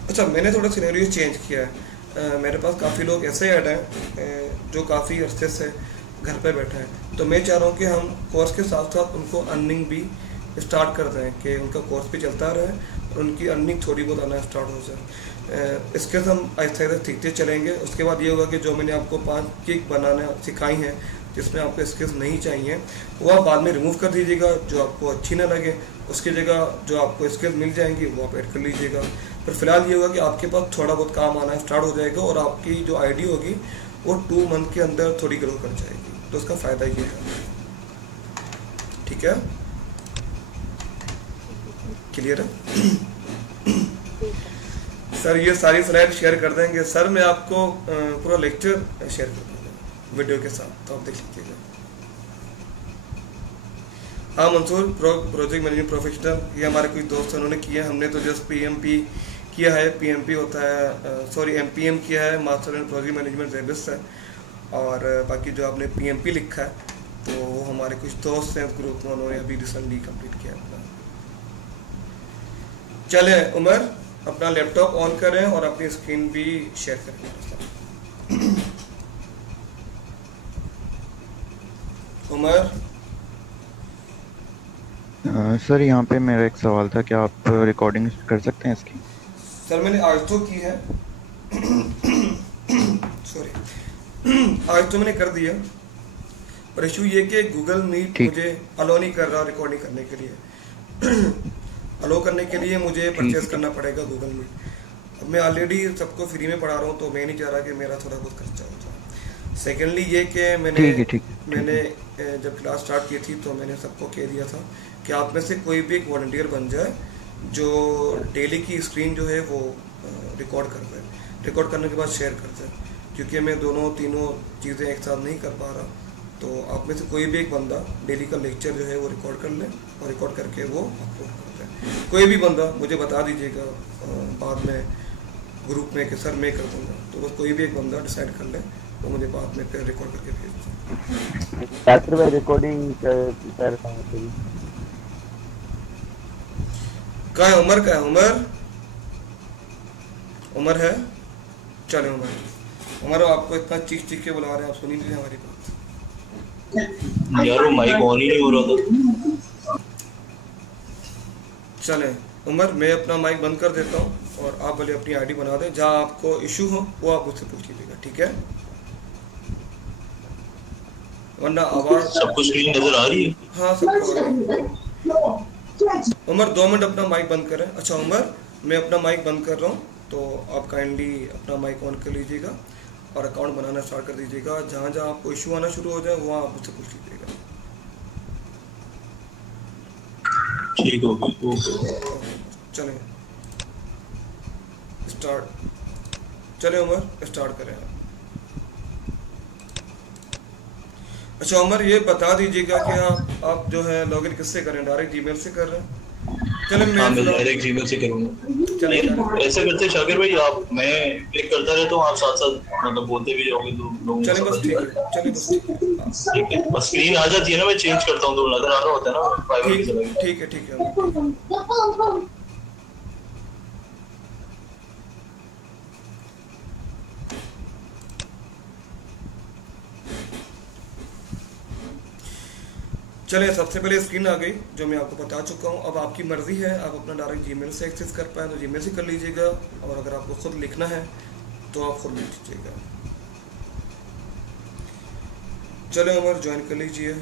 अच्छा, मैंने थोड़ा सिनेरियो चेंज किया है। मेरे पास काफ़ी लोग ऐसे ऐड हैं जो काफ़ी अरसे से घर पे बैठे हैं, तो मैं चाह रहा हूँ कि हम कोर्स के साथ साथ उनको अर्निंग भी स्टार्ट कर दें, कि उनका कोर्स भी चलता रहे और उनकी अर्निंग थोड़ी बहुत आना स्टार्ट हो जाए। इसके हम आहिस्ता आहिस्ता सीखते चलेंगे। उसके बाद ये होगा कि जो मैंने आपको 5 किक बनाना सिखाई हैं, जिसमें आपको स्किल्स नहीं चाहिए वो आप बाद में रिमूव कर दीजिएगा, जो आपको अच्छी ना लगे उसकी जगह जो आपको स्किल्स मिल जाएंगी वो आप ऐड कर लीजिएगा। पर फिलहाल ये होगा कि आपके पास थोड़ा बहुत काम आना स्टार्ट हो जाएगा और आपकी जो आईडी होगी वो 2 मंथ के अंदर थोड़ी ग्रो कर जाएगी, तो उसका फ़ायदा ये है। ठीक है, क्लियर है सर? ये सारी स्लाइड शेयर कर देंगे सर, मैं आपको पूरा लेक्चर शेयर कर दूंगा वीडियो के साथ, तो आप देख लीजिएगा। हाँ मंसूर, प्रोजेक्ट मैनेजमेंट प्रोफेशनल, ये हमारे कुछ दोस्त उन्होंने किया, हमने तो जस्ट पीएमपी किया है, पीएमपी होता है सॉरी एमपीएम किया है, मास्टर इन प्रोजेक्ट मैनेजमेंट जेबिस है, और बाकी जो आपने पीएमपी लिखा है तो वो हमारे कुछ दोस्त हैं उस ग्रुप में, उन्होंने अभी रिसेंटली कंप्लीट किया अपना। चले उमर, अपना लैपटॉप ऑन करें और अपनी स्क्रीन भी शेयर करें। उमर सर यहाँ पे मेरा एक सवाल था, क्या आप रिकॉर्डिंग कर सकते हैं इसकी? सर मैंने आज तो की है सॉरी आज तो मैंने कर दिया, पर इशू ये कि गूगल मीट मुझे अलो नहीं कर रहा रिकॉर्डिंग करने के लिए। अलो करने के लिए मुझे परचेज करना पड़ेगा गूगल मीट। अब मैं ऑलरेडी सबको फ्री में पढ़ा रहा हूँ तो मैं नहीं चाह रहा कि मेरा थोड़ा बहुत खर्चा हो जाए। सेकेंडली ये कि मैंने जब क्लास स्टार्ट की थी तो मैंने सबको कह दिया था कि आप में से कोई भी एक वॉलंटियर बन जाए जो डेली की स्क्रीन जो है वो रिकॉर्ड कर दे, रिकॉर्ड करने के बाद शेयर कर दे, क्योंकि मैं दोनों तीनों चीज़ें एक साथ नहीं कर पा रहा। तो आप में से कोई भी एक बंदा डेली का लेक्चर जो है वो रिकॉर्ड कर ले और रिकॉर्ड करके वो अपलोड कर दे। कोई भी बंदा मुझे बता दीजिएगा बाद में ग्रुप में कि सर मैं कर दूंगा, तो बस कोई भी एक बंदा डिसाइड कर ले तो मुझे बाद में फिर रिकॉर्ड करके भेज दें। रिकॉर्डिंग कर कहाँ है उमर? का है उमर? उमर है? चले उमर आपको इतना चीख चीख के बुला रहे हैं, आप सुनी नहीं हमारी बात यार, वो माइक ऑन ही नहीं हो रहा था। चले उमर, मैं अपना माइक बंद कर देता हूँ और आप भले अपनी आईडी बना दें, जहाँ आपको इशू हो वो आप मुझसे पूछ लीजिएगा, ठीक है? वरना आवाज सबको स्क्रीन नजर आ रही है? हाँ सबको आ रही है। उमर 2 मिनट अपना माइक बंद करें। अच्छा उमर, मैं अपना माइक बंद कर रहा हूँ तो आप काइंडली अपना माइक ऑन कर लीजिएगा और अकाउंट बनाना स्टार्ट कर दीजिएगा। जहाँ जहाँ आपको इशू आना शुरू हो जाए वहाँ आप मुझसे पूछ लीजिएगा। ठीक हो गया। चलें स्टार्ट, चले उमर स्टार्ट करें। अच्छा उमर, ये बता दीजिएगा कि आप जो है लॉगिन किससे करें, डायरेक्ट जीमेल से कर रहे हैं? चले मैं डायरेक्ट जीमेल से करूंगा। ऐसे करते शाकिर भाई, आप मैं क्लिक करता रहता हूँ, आप साथ साथ मतलब बोलते भी जाओगे तो लोग। चले बस ठीक है, चले बस ठीक है। बस स्क्रीन आ जाती है ना, मैं चेंज करता हूँ तो नजर आ रहा होता है ना। ठीक है ठीक है। चलिए सबसे पहले स्क्रीन आ गई जो मैं आपको बता चुका हूँ। अब आपकी मर्ज़ी है, आप अपना डायरेक्ट जीमेल से एक्सेस कर पाए तो जीमेल से कर लीजिएगा, और अगर आपको खुद लिखना है तो आप खुद लिख लीजिएगा। चले उमर ज्वाइन कर लीजिए।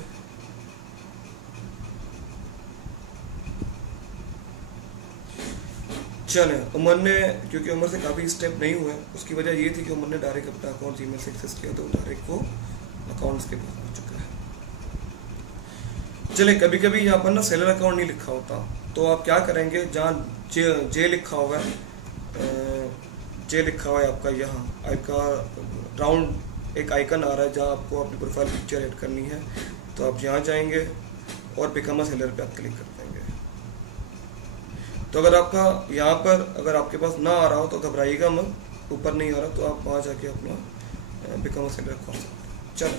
चले उमर ने, क्योंकि उमर से काफ़ी स्टेप नहीं हुए, उसकी वजह ये थी कि उमर ने डायरेक्ट अपना अकाउंट जीमेल से एक्सेस किया तो डायरेक्ट वो अकाउंट के पास आ चुका है। चले कभी कभी यहाँ पर ना सेलर अकाउंट नहीं लिखा होता, तो आप क्या करेंगे, जहाँ जे लिखा हुआ है, जे लिखा हुआ है आपका, यहाँ आपका राउंड एक आइकन आ रहा है जहाँ आपको अपनी प्रोफाइल पिक्चर ऐड करनी है, तो आप यहाँ जाएंगे और बिकम अ सेलर पे आप क्लिक कर देंगे। तो अगर आपका यहाँ पर अगर आपके पास ना आ रहा हो तो घबराइएगा मत, ऊपर नहीं आ रहा तो आप वहाँ जाके अपना बिकम अ सेलर खोल सकते हैं। चलो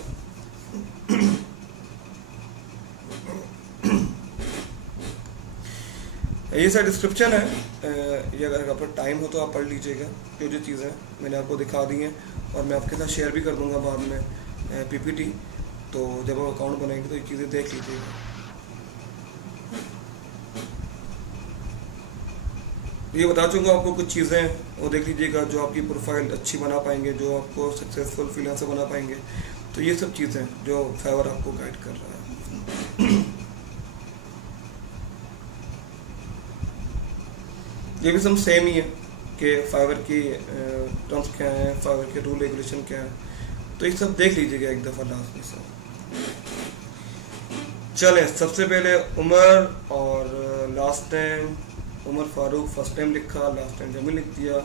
ये सर डिस्क्रिप्शन है, ये अगर आपका टाइम हो तो आप पढ़ लीजिएगा, जो जो चीज़ें मैंने आपको दिखा दी हैं, और मैं आपके साथ शेयर भी कर दूंगा बाद में पीपीटी, तो जब आप अकाउंट बनाएंगे तो ये चीज़ें देख लीजिएगा। ये बता चूँगा आपको कुछ चीज़ें वो देख लीजिएगा जो आपकी प्रोफाइल अच्छी बना पाएंगे, जो आपको सक्सेसफुल फ्रीलांसर बना पाएंगे। तो ये सब चीज़ें जो फाइवर आपको गाइड कर रहा है। ये भी सब सेम ही है कि फाइवर की टर्म्स क्या है, फाइवर के रूल रेगुलेशन क्या है, तो ये सब देख लीजिएगा एक दफ़ा लास्ट में सब। चले सबसे पहले उमर और last time Umar Farooq first time लिखा, लास्ट टाइम जमील लिख दिया।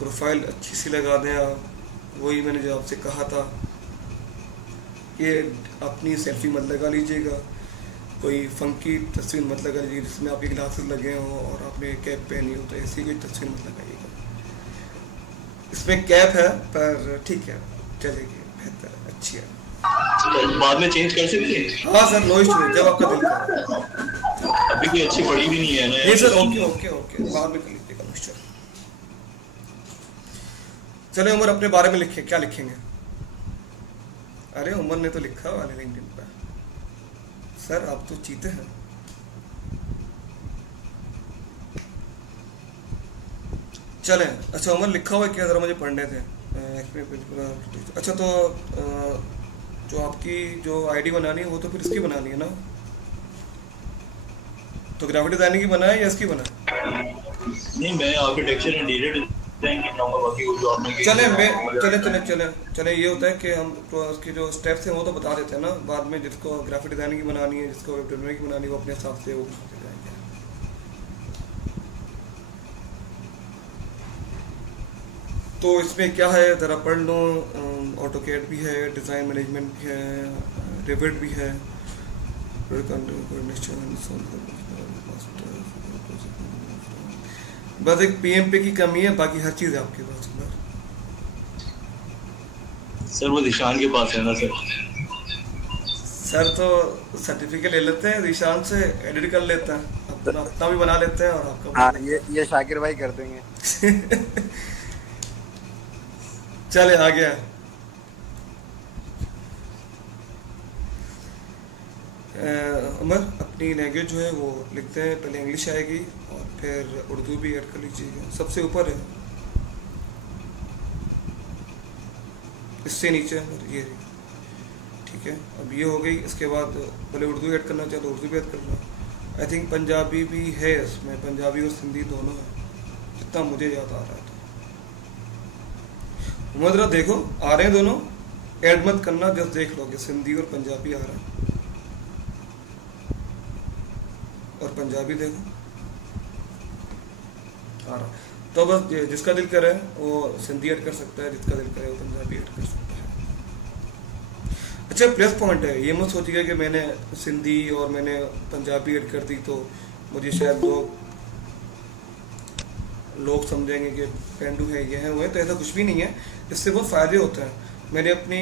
प्रोफाइल अच्छी सी लगा दें आप, वही मैंने जो आपसे कहा था कि अपनी सेल्फी मत लगा लीजिएगा, कोई फंकी तस्वीर मत लगा लीजिए जिसमें आपके ग्लासेस लगे हों और आपने कैप पहनी हो, तो ऐसी कोई तस्वीर मत लगाइएगा। इसमें कैप है पर ठीक है, चलेगी, बेहतर, अच्छी है। बाद में चेंज कर सकते हैं? हाँ सर, नो इशू, जब आपका दिल करे। अभी कोई अच्छी पड़ी भी नहीं है ना। नहीं सर, ओके ओके ओके, बाद में कर लीजिएगा, नो इशू। चले उमर अपने बारे में लिखे, क्या लिखेंगे? अरे उमर ने तो लिखा वाले लिंक्डइन पे। सर आप तो चीते हैं। चले, अच्छा उमर लिखा हुआ क्या, जरा मुझे पढ़ने थे। अच्छा तो जो आपकी जो आईडी बनानी है वो तो फिर इसकी बनानी है ना, तो ग्राफिक डिजाइनिंग की बनाए या इसकी बनाए? नहीं, मैं आर्किटेक्चर एंड इंटीरियर डिजाइन की बनाऊंगा, बाकी वो जो आपने चले मैं चले ये होता है कि हम तो उसके जो स्टेप्स हैं वो तो बता देते हैं ना, बाद में जिसको ग्राफिक डिजाइनिंग की बनानी है, जिसको वेब डेवलपमेंट की बनानी है, वो अपने हिसाब से वो बनाते जाएंगे। तो इसमें क्या है ज़रा पढ़ लो। ऑटोकैड भी है, डिज़ाइन मैनेजमेंट भी है, रिविट भी है, बस एक पीएमपी की कमी है, बाकी हर चीज़ है आपके पास। सर वो निशान के पास है ना सर। सर तो सर्टिफिकेट ले लेते हैं, निशान से एडिट कर लेते हैं, अपना भी बना लेते हैं और आपका। हाँ, ये शाकिर भाई कर देंगे। चले आ गया। उमर अपनी लैंग्वेज जो है वो लिखते हैं, पहले इंग्लिश आएगी और फिर उर्दू भी ऐड कर लीजिएगा, सबसे ऊपर है, इससे नीचे ये, ठीक है। अब ये हो गई, इसके बाद पहले उर्दू ऐड करना चाहे तो उर्दू भी ऐड करना। आई थिंक पंजाबी भी है इसमें, पंजाबी और सिंधी दोनों है, जितना मुझे याद आ रहा था। उमर जरा देखो आ रहे हैं दोनों, ऐड मत करना, जस्ट देख लो कि सिंधी और पंजाबी आ रहा है, और पंजाबी देखो आ रहा। तो बस जिसका दिल करे वो सिंधी ऐड कर सकता है, जिसका दिल करे वो पंजाबी ऐड कर सकता है। अच्छा प्लस पॉइंट है, ये मत सोचिएगा कि मैंने सिंधी और मैंने पंजाबी ऐड कर दी तो मुझे शायद लोग समझेंगे कि पेंडू है, ये है वो है, तो ऐसा कुछ भी नहीं है। इससे बहुत फ़ायदे होते हैं। मैंने अपनी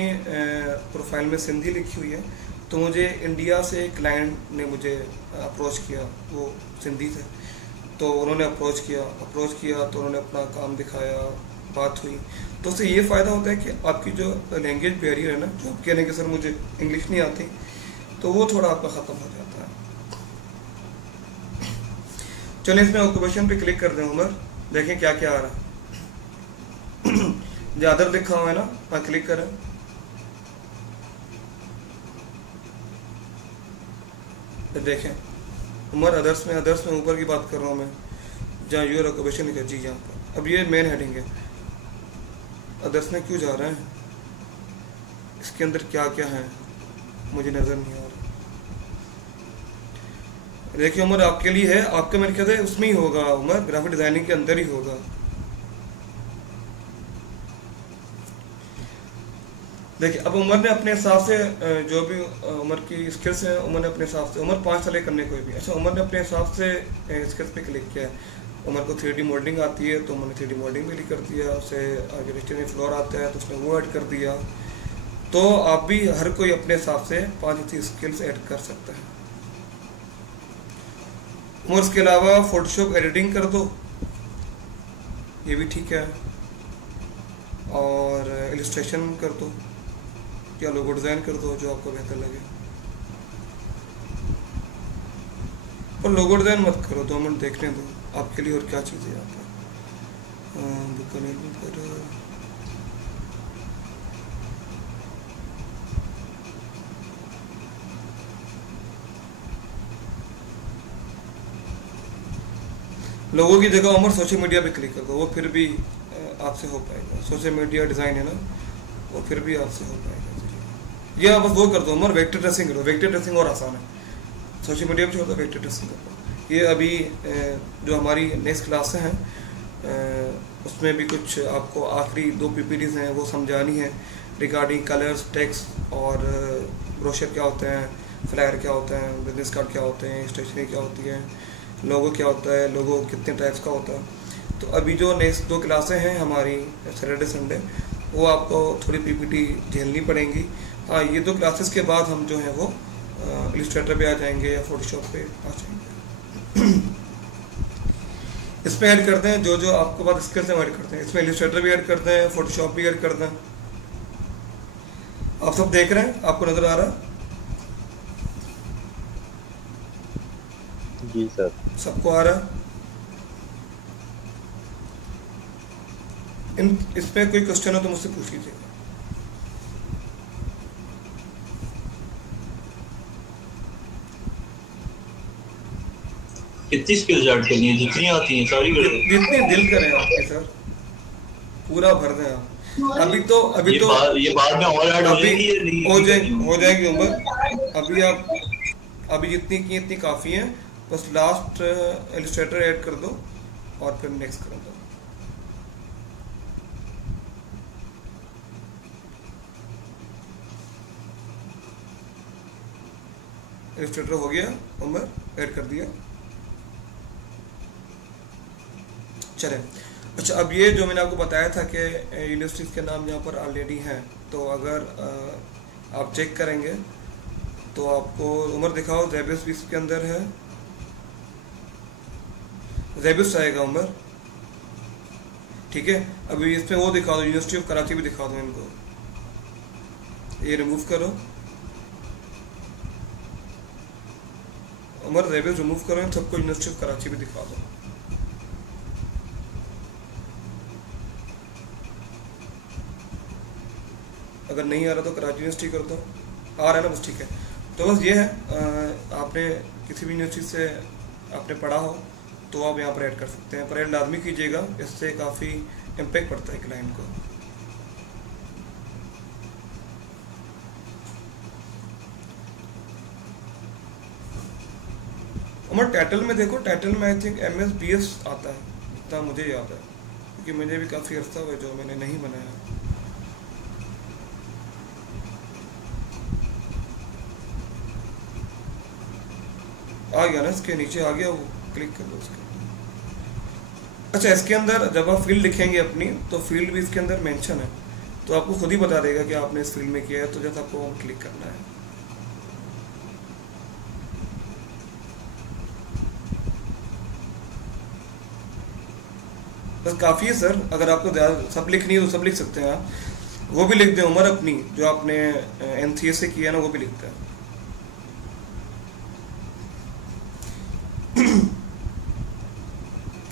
प्रोफाइल में सिंधी लिखी हुई है, तो मुझे इंडिया से क्लाइंट ने मुझे अप्रोच किया, वो सिंधी थे, तो उन्होंने अप्रोच किया तो उन्होंने अपना काम दिखाया, बात हुई, तो उससे ये फ़ायदा होता है कि आपकी जो लैंग्वेज बैरियर है ना, जो आप कह रहे हैं कि सर मुझे इंग्लिश नहीं आती, तो वो थोड़ा आपका ख़त्म हो जाता है। चलिए इसमें ऑक्यूपेशन पे क्लिक कर दें उमर, देखें क्या क्या आ रहा है। ज़्यादा लिखा हुआ है ना, हाँ क्लिक करें। देखें उमर अदर्स में ऊपर की बात कर रहा हूँ मैं, जहाँ यूर ऑक्यूपेशन लिखा जी यहाँ पर। अब ये मेन हेडिंग है, अदर्स में क्यों जा रहे हैं, इसके अंदर क्या क्या है मुझे नज़र नहीं आ रहा। देखिए उमर आपके लिए है, आपका मेरे ख्याल से उसमें ही होगा उमर, ग्राफिक डिजाइनिंग के अंदर ही होगा। देखिए अब उमर ने अपने हिसाब से जो भी उमर की स्किल्स हैं, उमर ने अपने हिसाब से, उमर 5 साल करने कोई भी, अच्छा उमर ने अपने हिसाब से स्किल्स पे क्लिक किया। उमर को 3D मॉडलिंग आती है तो उन्होंने 3D मॉडलिंग भी कर दिया, उसे अगर स्टेशनरी फ्लोर आता है तो उसने वो ऐड कर दिया। तो आप भी हर कोई अपने हिसाब से 5 ऐसी स्किल्स ऐड कर सकता है। उमर इसके अलावा फोटोशॉप एडिटिंग कर दो, ये भी ठीक है, और इलस्ट्रेशन कर दो या लोगो डिज़ाइन कर दो, जो आपको बेहतर लगे। और लोगो डिज़ाइन मत करो, 2 मिनट देखने दो, आपके लिए और क्या चीज़ है यहाँ पर। लोगों की जगह उमर सोशल मीडिया पे क्लिक कर दो, वो फिर भी आपसे हो पाएगा। सोशल मीडिया डिज़ाइन है ना, वो फिर भी आपसे हो पाएगा। ये बस वो कर दो उमर, वेक्टर ड्रेसिंग करो। वेक्टर ड्रेसिंग और आसान है, सोशल मीडिया पे छोड़ दो, वेक्टर ड्रेसिंग कर दो। ये अभी जो हमारी नेक्स्ट क्लासें हैं उसमें भी कुछ आपको आखिरी 2 PPTs हैं वो समझानी है रिगार्डिंग कलर्स, टेक्स्ट और ब्रोशर क्या होते हैं, फ्लायर क्या होता है, बिजनेस कार्ड क्या होते हैं, स्टेशनरी क्या होती है, लोगो क्या होता है, लोगो कितने टाइप्स का होता है। तो अभी जो नेक्स्ट 2 क्लासें हैं हमारी सैटरडे संडे, वो आपको थोड़ी PPT झेलनी पड़ेंगी। हाँ, ये 2 क्लासेस के बाद हम जो है वो इलस्ट्रेटर पे आ जाएंगे या फोटोशॉप पे आ जाएंगे। इसमें ऐड करते हैं जो जो आपको बाद स्किल्स में ऐड करते हैं। इसमें इलस्ट्रेटर भी ऐड करते हैं, फोटोशॉप भी ऐड करते हैं। आप सब देख रहे हैं, आपको नजर आ रहा है? जी सर। सबको आ रहा है? इसमें कोई क्वेश्चन हो तो मुझसे पूछ लीजिएगा। कितनी स्किल्स ऐड करनी है? जितनी आती हैं सारी कर दो। जितने दिल करें आपके सर, पूरा भर दें आप। अभी तो ये बाद में और ऐड हो जाएगी, हो जाएगी उम्र। अभी जितनी की इतनी काफ़ी है, बस लास्ट इलस्ट्रेटर ऐड कर दो और फिर नेक्स्ट कर दो। इलस्ट्रेटर हो गया उमर, ऐड कर दिया। चले, अच्छा अब ये जो मैंने आपको बताया था कि यूनिवर्सिटीज़ के नाम यहाँ पर ऑलरेडी हैं, तो अगर आप चेक करेंगे तो आपको उमर दिखाओ, ज़ेबिस भी इसके अंदर है, ज़ेबिस आएगा उमर, ठीक है। अभी इसमें वो दिखा दो, यूनिवर्सिटी ऑफ कराची भी दिखा दो इनको, ये रिमूव करो उमर, ज़ेबिस रिमूव करो, इन सबको यूनिवर्सिटी ऑफ कराची भी दिखा दो। अगर नहीं आ रहा तो कराची यूनिवर्सिटी कर दो, आ रहा है ना, बस ठीक है। तो बस ये है, आपने किसी भी यूनिवर्सिटी से आपने पढ़ा हो तो आप यहाँ पर ऐड कर सकते हैं, पर ऐड लाजमी कीजिएगा, इससे काफ़ी इम्पेक्ट पड़ता है क्लाइंट को। उमर टाइटल में देखो, टाइटल में आई थिंक MS BS आता है, इतना मुझे याद है, क्योंकि मुझे भी काफ़ी अर्सा हुआ जो मैंने नहीं बनाया। आ गया ना, इसके नीचे आ गया, वो क्लिक कर लो उसके। अच्छा, इसके अंदर जब आप फील्ड लिखेंगे अपनी, तो फील्ड भी इसके अंदर मेंशन है, तो आपको खुद ही बता देगा कि आपने इस फील्ड में किया है, तो जैसे आपको क्लिक करना है। बस काफ़ी है सर, अगर आपको सब लिखनी है तो सब लिख सकते हैं आप। वो भी लिख दें उमर, अपनी जो आपने NCA से किया ना वो भी लिखते हैं।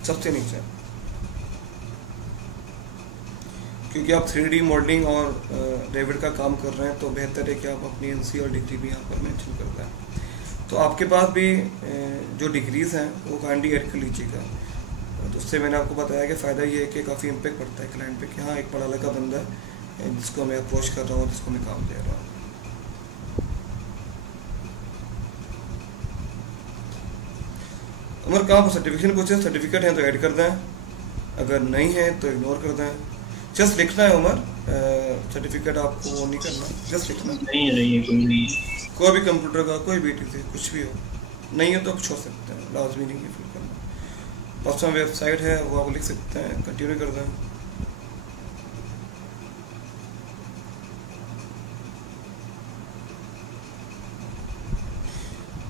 सबसे नीचे, क्योंकि आप 3D मॉडलिंग और रेविड का काम कर रहे हैं, तो बेहतर है कि आप अपनी NC और डिग्री भी यहाँ पर मेंशन कर दें। तो आपके पास भी जो डिग्रीज हैं वो काइंडली ऐड कर लीजिएगा। तो उससे मैंने आपको बताया कि फ़ायदा ये है कि काफ़ी इम्पेक्ट पड़ता है क्लाइंट पे कि हाँ, एक पढ़ा लिखा बंदा है जिसको मैं अप्रोच कर रहा हूँ, जिसको मैं काम दे रहा हूँ। उमर कहाँ पर सर्टिफिकेशन पूछे, सर्टिफिकेट है तो ऐड कर दें, अगर नहीं है तो इग्नोर कर दें। जस्ट लिखना है उमर, सर्टिफिकेट आपको वो नहीं करना, जस्ट लिखना। नहीं है कोई भी कंप्यूटर का, कोई भी टीसी, कुछ भी हो, नहीं है तो आप छोड़ सकते हैं, लाजमी नहीं है फिल करना। बस में वेबसाइट है वो आप लिख सकते हैं, कंटिन्यू कर दें।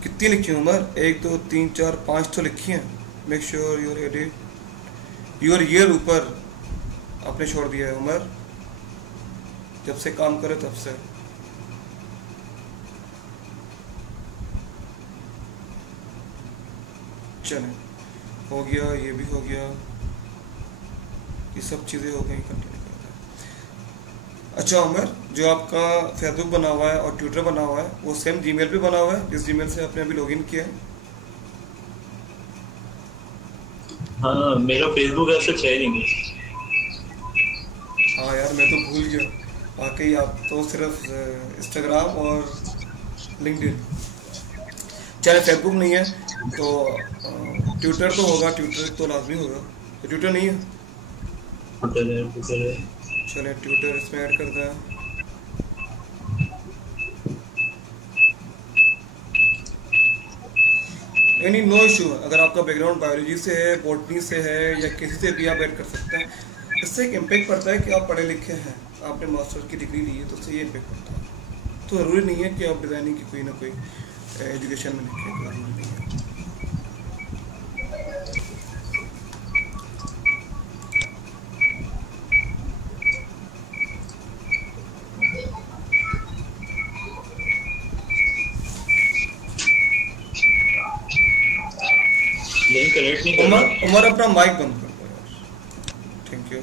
कितनी लिखी उमर, 1 2 3 4 5 तो लिखी हैं। Make sure your edit your year ऊपर आपने छोड़ दिया है उमर, जब से काम करे तब से। चले, हो गया, ये भी हो गया, ये सब चीज़ें हो गई, कंटिन्यू कर दें। अच्छा उमर, जो आपका फेसबुक बना हुआ है और ट्विटर बना हुआ है वो सेम जीमेल पे बना हुआ है जिस जीमेल से आपने अभी लॉगिन किया है? हाँ मेरा फेसबुक ऐसे है नहीं। हाँ यार मैं तो भूल गया, वाकई आप तो सिर्फ इंस्टाग्राम और लिंक्डइन। चले फेसबुक नहीं है तो ट्विटर तो होगा, ट्विटर तो लाजमी होगा। तो ट्विटर नहीं है, चले ट्विटर इसमें ऐड करते हैं। नहीं नो इशू, अगर आपका बैकग्राउंड बायोलॉजी से है, बॉटनी से है या किसी से भी आप ऐड कर सकते हैं। इससे एक इम्पैक्ट पड़ता है कि आप पढ़े लिखे हैं, आपने मास्टर की डिग्री ली है, तो उससे ये इम्पैक्ट पड़ता है। तो ज़रूरी नहीं है कि आप डिज़ाइनिंग की कोई ना कोई एजुकेशन में लिखें, ज़रूरी नहीं है। उमर अपना माइक बंद कर दो यार, थैंक यू।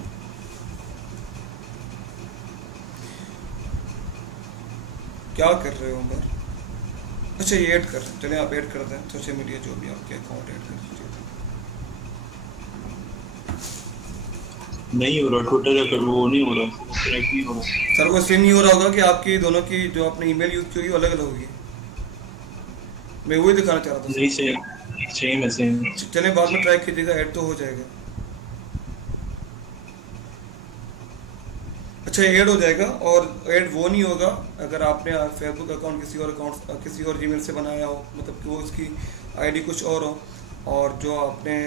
क्या कर रहे हो उमर? अच्छा ये ऐड कर रहे हैं, चलिए आप ऐड कर दें सोशल मीडिया जो भी आपके अकाउंट ऐड कर दीजिए। नहीं हो रहा ट्विटर पर, वो नहीं हो रहा, कनेक्ट नहीं हो रहा सर। वो इसलिए नहीं हो रहा होगा कि आपकी दोनों की जो आपने ईमेल यूज की होगी अलग अलग होगी। मैं वही दिखाना चाह रहा था। नहीं सेम है सेम। चलिए बाद में ट्राई कीजिएगा, ऐड तो हो जाएगा। अच्छा ऐड हो जाएगा, और ऐड वो नहीं होगा अगर आपने फेसबुक अकाउंट किसी और जीमेल से बनाया हो, मतलब कि वो उसकी आईडी कुछ और हो, और जो आपने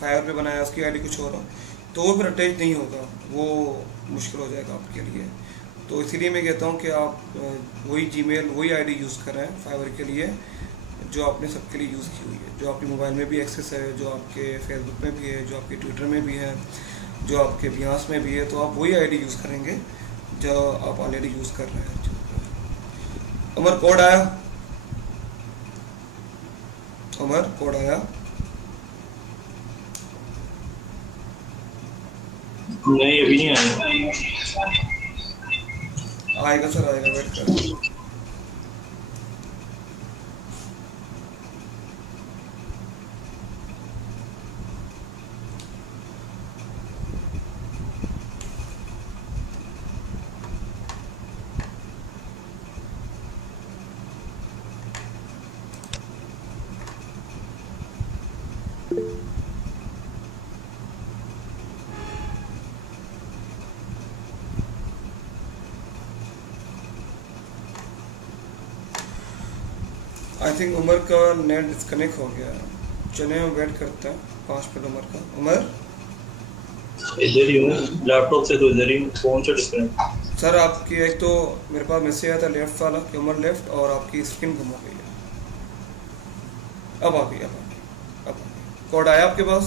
फायर पे बनाया उसकी आईडी कुछ और हो, तो वो फिर अटैच नहीं होगा, वो मुश्किल हो जाएगा आपके लिए। तो इसीलिए मैं कहता हूँ कि आप वही जीमेल वही आईडी यूज़ करें फाइवर के लिए जो आपने सबके लिए यूज़ की हुई है, जो आपके मोबाइल में भी एक्सेस है, जो आपके फेसबुक में भी है, जो आपके ट्विटर में भी है, जो आपके बिहास में भी है। तो आप वही आईडी यूज़ करेंगे जो आप ऑलरेडी यूज़ कर रहे हैं। उमर कोड आया? उमर कोड आया? नहीं अभी नहीं आया। आएगा सर, आएगा, वेट कर। आई थिंक उमर का नेट डिस्कनेक्ट हो गया। चलिए हम वेट करते हैं 5 मिनट उमर का। उमर इधर ही हूँ, लैपटॉप से तो इधर ही हूँ, फोन से डिस्कनेक्ट। सर आपकी एक तो मेरे पास मैसेज आया था लेफ्ट वाला कि उमर लेफ्ट, और आपकी स्क्रीन गुम हो गई है। अब आ गई। कोड आया आपके पास?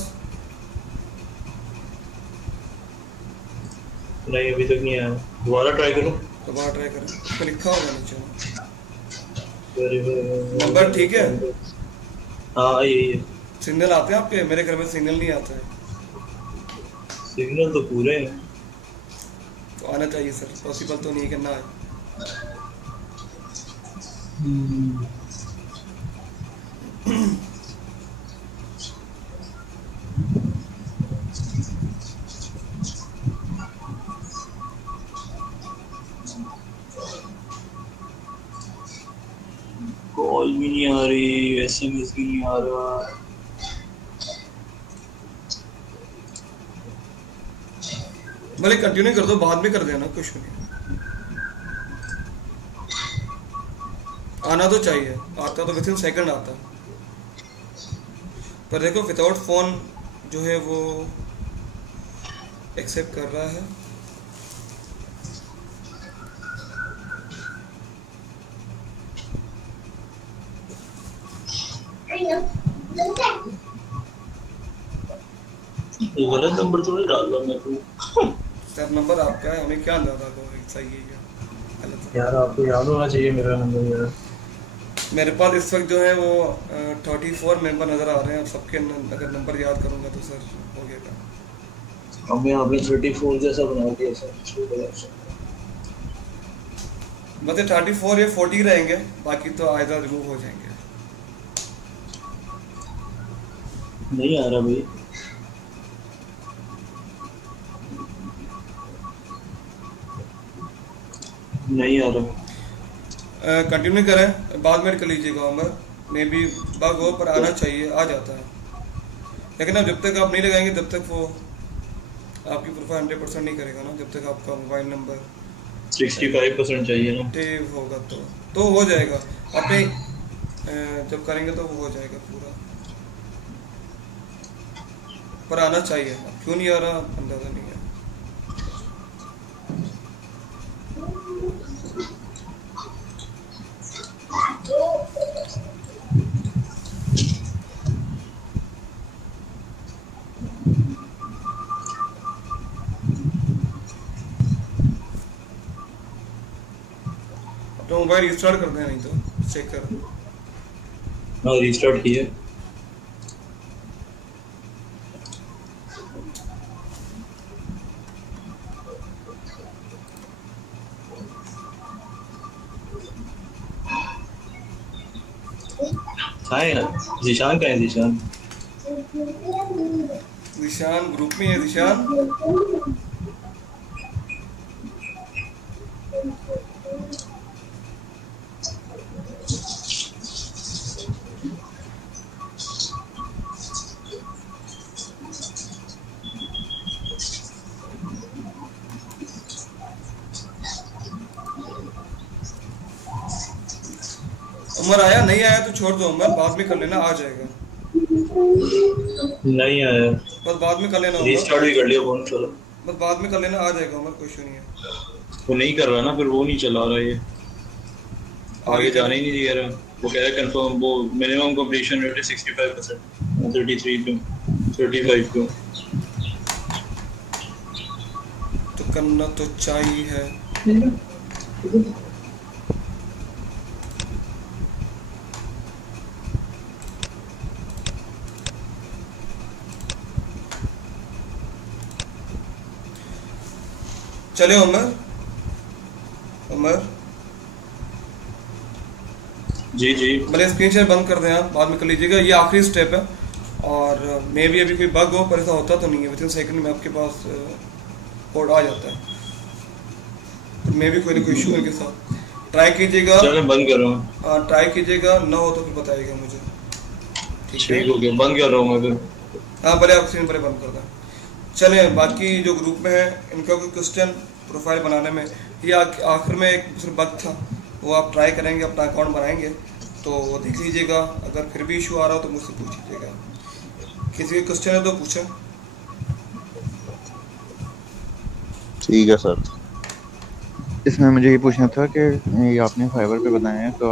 नहीं अभी तक नहीं आया, दोबारा ट्राई करूँ? दोबारा ट्राई करें, उसमें लिखा होगा नीचे नंबर। ठीक है, हाँ यही है। सिग्नल आते हैं आपके? मेरे घर में सिग्नल नहीं आता है। सिग्नल तो पूरे हैं। तो आना चाहिए सर, पॉसिबल तो नहीं करना है। कॉल भी नहीं आ रही, एसएमएस भी नहीं आ रहा। भले कंटिन्यू कर दो, बाद में कर देना, कुछ नहीं। आना तो चाहिए, आता तो विद इन सेकंड आता, पर देखो विदाउट फोन जो है वो एक्सेप्ट कर रहा है। गलत नंबर तो नहीं डाल रहा मैं तो। सर नंबर आपका है, हमें क्या अंदाजा को सही है या गलत है? यार आपको याद होना चाहिए मेरा नंबर यार। मेरे पास इस वक्त जो है वो 34 मेंबर नज़र आ रहे हैं। सबके अगर नंबर याद करूंगा तो सर हो गया। अब यहाँ पे 34 जैसा बना दिया सर। मतलब 34 या 40 रहेंगे, बाकी तो आयदा रिमूव हो जाएंगे। नहीं आ रहा भाई। नहीं आ रहा। कंटिन्यू करें, बाद में कर लीजिएगा उमर, मे बी बग हो पर आना चाहिए, आ जाता है। लेकिन अब जब तक आप नहीं लगाएंगे तब तक वो आपकी प्रोफाइल 100% नहीं करेगा ना, जब तक आपका मोबाइल नंबर 65% चाहिए ना एक्टिव होगा तो हो जाएगा। अपने जब करेंगे तो वो हो जाएगा पूरा, पर आना चाहिए। क्यों नहीं आ रहा अंदाजा नहीं है। तो मोबाइल रिस्टार्ट कर दें, नहीं तो चेक कर। हाँ रिस्टार्ट किया। कहाँ है जीशान? कहाँ है जीशान? जीशान ग्रुप में है। जीशान उमर आया? नहीं आया तो छोड़ दो उमर, बाद में कर लेना, आ जाएगा। नहीं आया, बस बाद में कर लेना, रिस्टार्ट भी कर लिया फोन, चलो बस बाद में कर लेना, आ जाएगा उमर, कोई इशू नहीं है। वो नहीं कर रहा ना, फिर वो नहीं चला रहा, ये आगे जाने ही नहीं दे रहा। वो कह रहा है कंफर्म, वो मिनिमम कंप्लीशन रेट है 65%, 33 पे 35 पे। तो करना तो चाहिए। चले उमर, उमर जी जी मैंने स्क्रीन शेयर बंद कर दें, आप बाद में कर लीजिएगा। ये आखिरी स्टेप है और मे भी अभी कोई बग हो, पर ऐसा होता तो नहीं है। विद इन सेकंड में आपके पास कोड आ जाता है, तो मे भी कोई ना कोई इशू है के साथ। ट्राई कीजिएगा, बंद कर रहा हूँ। ट्राई कीजिएगा, ना हो तो फिर बताइएगा मुझे, ठीक हो गया, बंद कर रहा हूँ मैं फिर। हाँ भले आप स्क्रीन पर बंद कर दें। चले बाकी जो ग्रुप में है इनका कोई क्वेश्चन प्रोफाइल बनाने में, ये आखिर में एक दूसरा बग था, वो आप ट्राई करेंगे, अपना अकाउंट बनाएंगे तो वो देख लीजिएगा। अगर फिर भी इशू आ रहा हो तो मुझसे पूछ लीजिएगा। किसी के क्वेश्चन है तो पूछें। ठीक है सर। इसमें मुझे ये पूछना था कि ये आपने फाइवर पे बनाया है, तो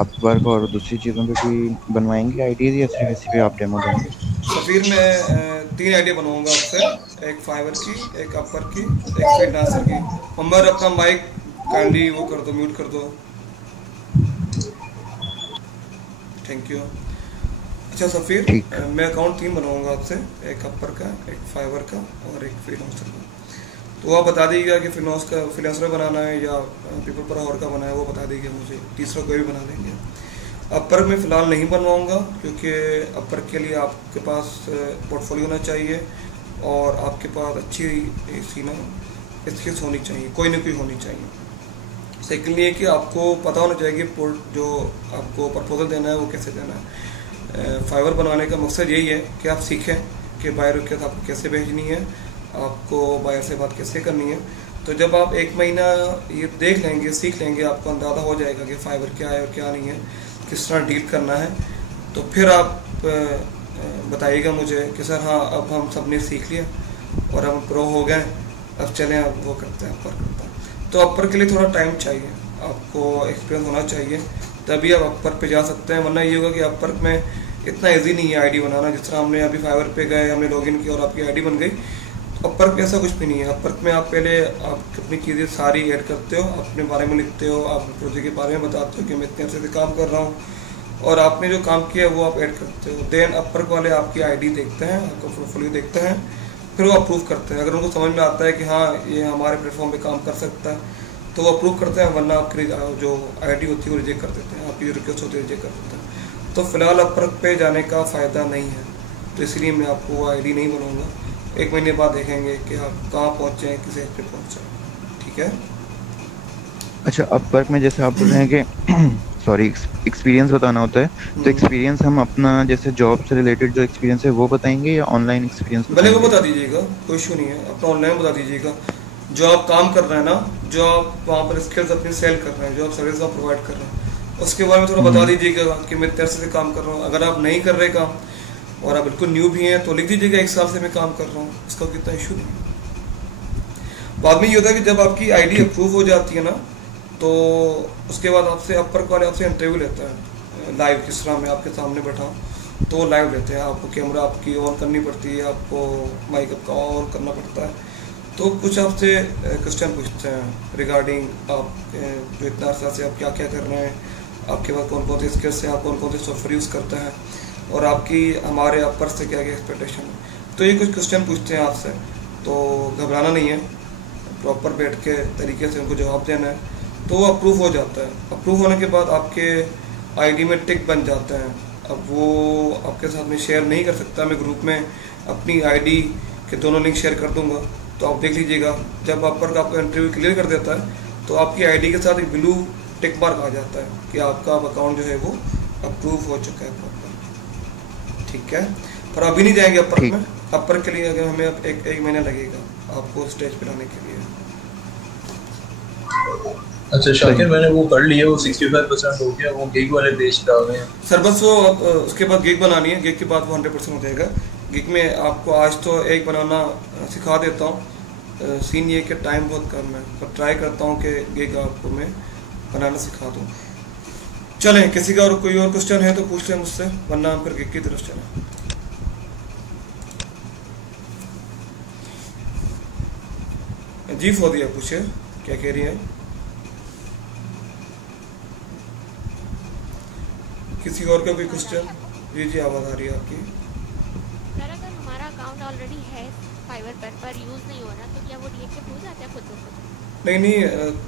आप वर्क और दूसरी चीज़ों पे भी बनवाएंगे आईडीज, या सिर्फ इसी पे आप डेमो देंगे? सफीर में 3 आइडिया बनवाऊंगा आपसे, एक फाइवर की, एक अपर की, एक फ्रीलांसर की। उमर अपना माइक काइंडली वो कर दो, म्यूट कर दो, थैंक यू। अच्छा सफीर, मैं अकाउंट 3 बनवाऊंगा आपसे, एक अपर का, एक फाइवर का और एक फ्रीलांसर का। तो आप बता दीजिएगा कि फ्रीलांसर बनाना है या पीपल पर आवर का बनाना है, वो बता दीजिए मुझे, तीसरा कोई भी बना देंगे। अपर में फ़िलहाल नहीं बनवाऊंगा क्योंकि अपर के लिए आपके पास पोर्टफोलियो होना चाहिए और आपके पास अच्छी स्किल्स होनी चाहिए, कोई ना कोई होनी चाहिए। सेकेंडली ये कि आपको पता होना चाहिए कि जो आपको प्रपोजल देना है वो कैसे देना है। फाइवर बनाने का मकसद यही है कि आप सीखें कि बायर के साथ आपको कैसे भेजनी है, आपको बायर से बात कैसे करनी है। तो जब आप 1 महीना ये देख लेंगे, सीख लेंगे, आपको अंदाज़ा हो जाएगा कि फाइबर क्या है और क्या नहीं है, किस तरह डील करना है। तो फिर आप बताइएगा मुझे कि सर हाँ अब हम सब ने सीख लिया और हम प्रो हो गए, अब चलें अब वो करते हैं, अपर करते हैं। तो अपर के लिए थोड़ा टाइम चाहिए, आपको एक्सपीरियंस होना चाहिए, तभी आप अपर पे जा सकते हैं। वरना ये होगा कि अपर में इतना ईजी नहीं है आईडी बनाना। जिस तरह हमने अभी फाइवर पे गए, हमने लॉगिन किया और आपकी आईडी बन गई। अपर पे ऐसा कुछ भी नहीं है। अपर में आप पहले आप अपनी चीज़ें सारी ऐड करते हो, अपने बारे में लिखते हो, आप प्रोजेक्ट के बारे में बताते हो कि मैं इतने अर्से से काम कर रहा हूँ और आपने जो काम किया है वो आप ऐड करते हो। देन अपर वाले आपकी आईडी देखते हैं, आपका पोर्टफोलियो देखते हैं, फिर वो अप्रूव करते हैं। अगर उनको समझ में आता है कि हाँ ये हमारे प्लेटफॉर्म पे काम कर सकता है तो वो अप्रूव करते हैं, वरना आपकी जो आईडी होती है वो रिजेक्ट कर देते हैं, आपकी जो रिक्वेस्ट होती है रिजेक्ट कर देते हैं। तो फिलहाल अपर पे जाने का फ़ायदा नहीं है, तो इसलिए मैं आपको आईडी नहीं बनाऊँगा। 1 महीने बाद देखेंगे कि आप कहाँ पहुँचे हैं, किस एज पे पहुँचे हैं। ठीक है। अच्छा, अपवर्क में जैसे आप बोल रहे हैं कि सॉरी एक्सपीरियंस बताना होता है, तो एक्सपीरियंस हम अपना जैसे जॉब से रिलेटेड जो एक्सपीरियंस है वो बताएंगे या ऑनलाइन एक्सपीरियंस भले वो बताएंगे? बता दीजिएगा, कोई इशू नहीं है, अपना ऑनलाइन बता दीजिएगा। जो आप काम कर रहे हैं ना, जो आप वहाँ पर स्किल्स अपनी सेल कर रहे हैं, जो आप सर्विस आप प्रोवाइड कर रहे हैं, उसके बारे में थोड़ा बता दीजिएगा कि मैं इतने से काम कर रहा हूँ। अगर आप नहीं कर रहे काम और आप बिल्कुल न्यू भी हैं तो लिख दीजिएगा 1 साल से मैं काम कर रहा हूँ, इसका कितना इशू नहीं। बाद में ये होता है कि जब आपकी आईडी अप्रूव हो जाती है ना, तो उसके बाद आपसे अपवर्क वाले आपसे इंटरव्यू लेता है लाइव, किस तरह मैं आपके सामने बैठा हूँ तो लाइव लेते हैं। आपको कैमरा आपकी ऑन करनी पड़ती है, आपको माइक आपका ऑन करना पड़ता है, तो कुछ आपसे क्वेश्चन पूछते हैं रिगार्डिंग आप जो इतना अर्सा से आप क्या क्या कर रहे हैं, आपके पास कौन कौन से स्किल्स हैं, आप कौन कौन से सॉफ्टवेयर यूज़ करते हैं, और आपकी हमारे अपर से क्या क्या एक्सपेक्टेशन है। तो ये कुछ क्वेश्चन पूछते हैं आपसे, तो घबराना नहीं है, प्रॉपर बैठ के तरीके से उनको जवाब देना है, तो वो अप्रूव हो जाता है। अप्रूव होने के बाद आपके आईडी में टिक बन जाता है। अब वो आपके साथ में शेयर नहीं कर सकता, मैं ग्रुप में अपनी आईडी के दोनों लिंक शेयर कर दूंगा, तो आप देख लीजिएगा। जब अपवर्क आपका इंटरव्यू क्लियर कर देता है तो आपकी आईडी के साथ एक ब्लू टिक मार्क आ जाता है कि आपका अकाउंट जो है वो अप्रूव हो चुका है प्रॉपर, ठीक है। पर अभी नहीं जाएंगे अपवर्क में, अपवर्क के लिए अगर हमें अब एक महीना लगेगा आपको स्टेज पे लाने के लिए। अच्छा शाकिर, मैंने वो कर लिया, वो 65% हो गया, वो गिग वाले पेज पे आ गए हैं। सर बस वो उसके बाद गिग बनानी है, गिग के बाद वो 100% हो जाएगा। गिग में आपको आज तो एक बनाना सिखा देता हूँ, सीन ये कि टाइम बहुत कम है, पर ट्राई करता हूँ कि गिग आपको मैं बनाना सिखा दूँ। चलें, किसी का और कोई और क्वेश्चन है तो पूछ लें मुझसे, वरना हम फिर गिग की तरफ चलें। जी फोदिया पूछे, क्या कह रही है? किसी और का कोई क्वेश्चन? जी आवाज़ आ रही है आपकी। सर अगर हमारा अकाउंट ऑलरेडी है फाइवर पर यूज़ नहीं हो रहा तो क्या वो डीएक्टिव हो जाता है खुद ब खुद? नहीं,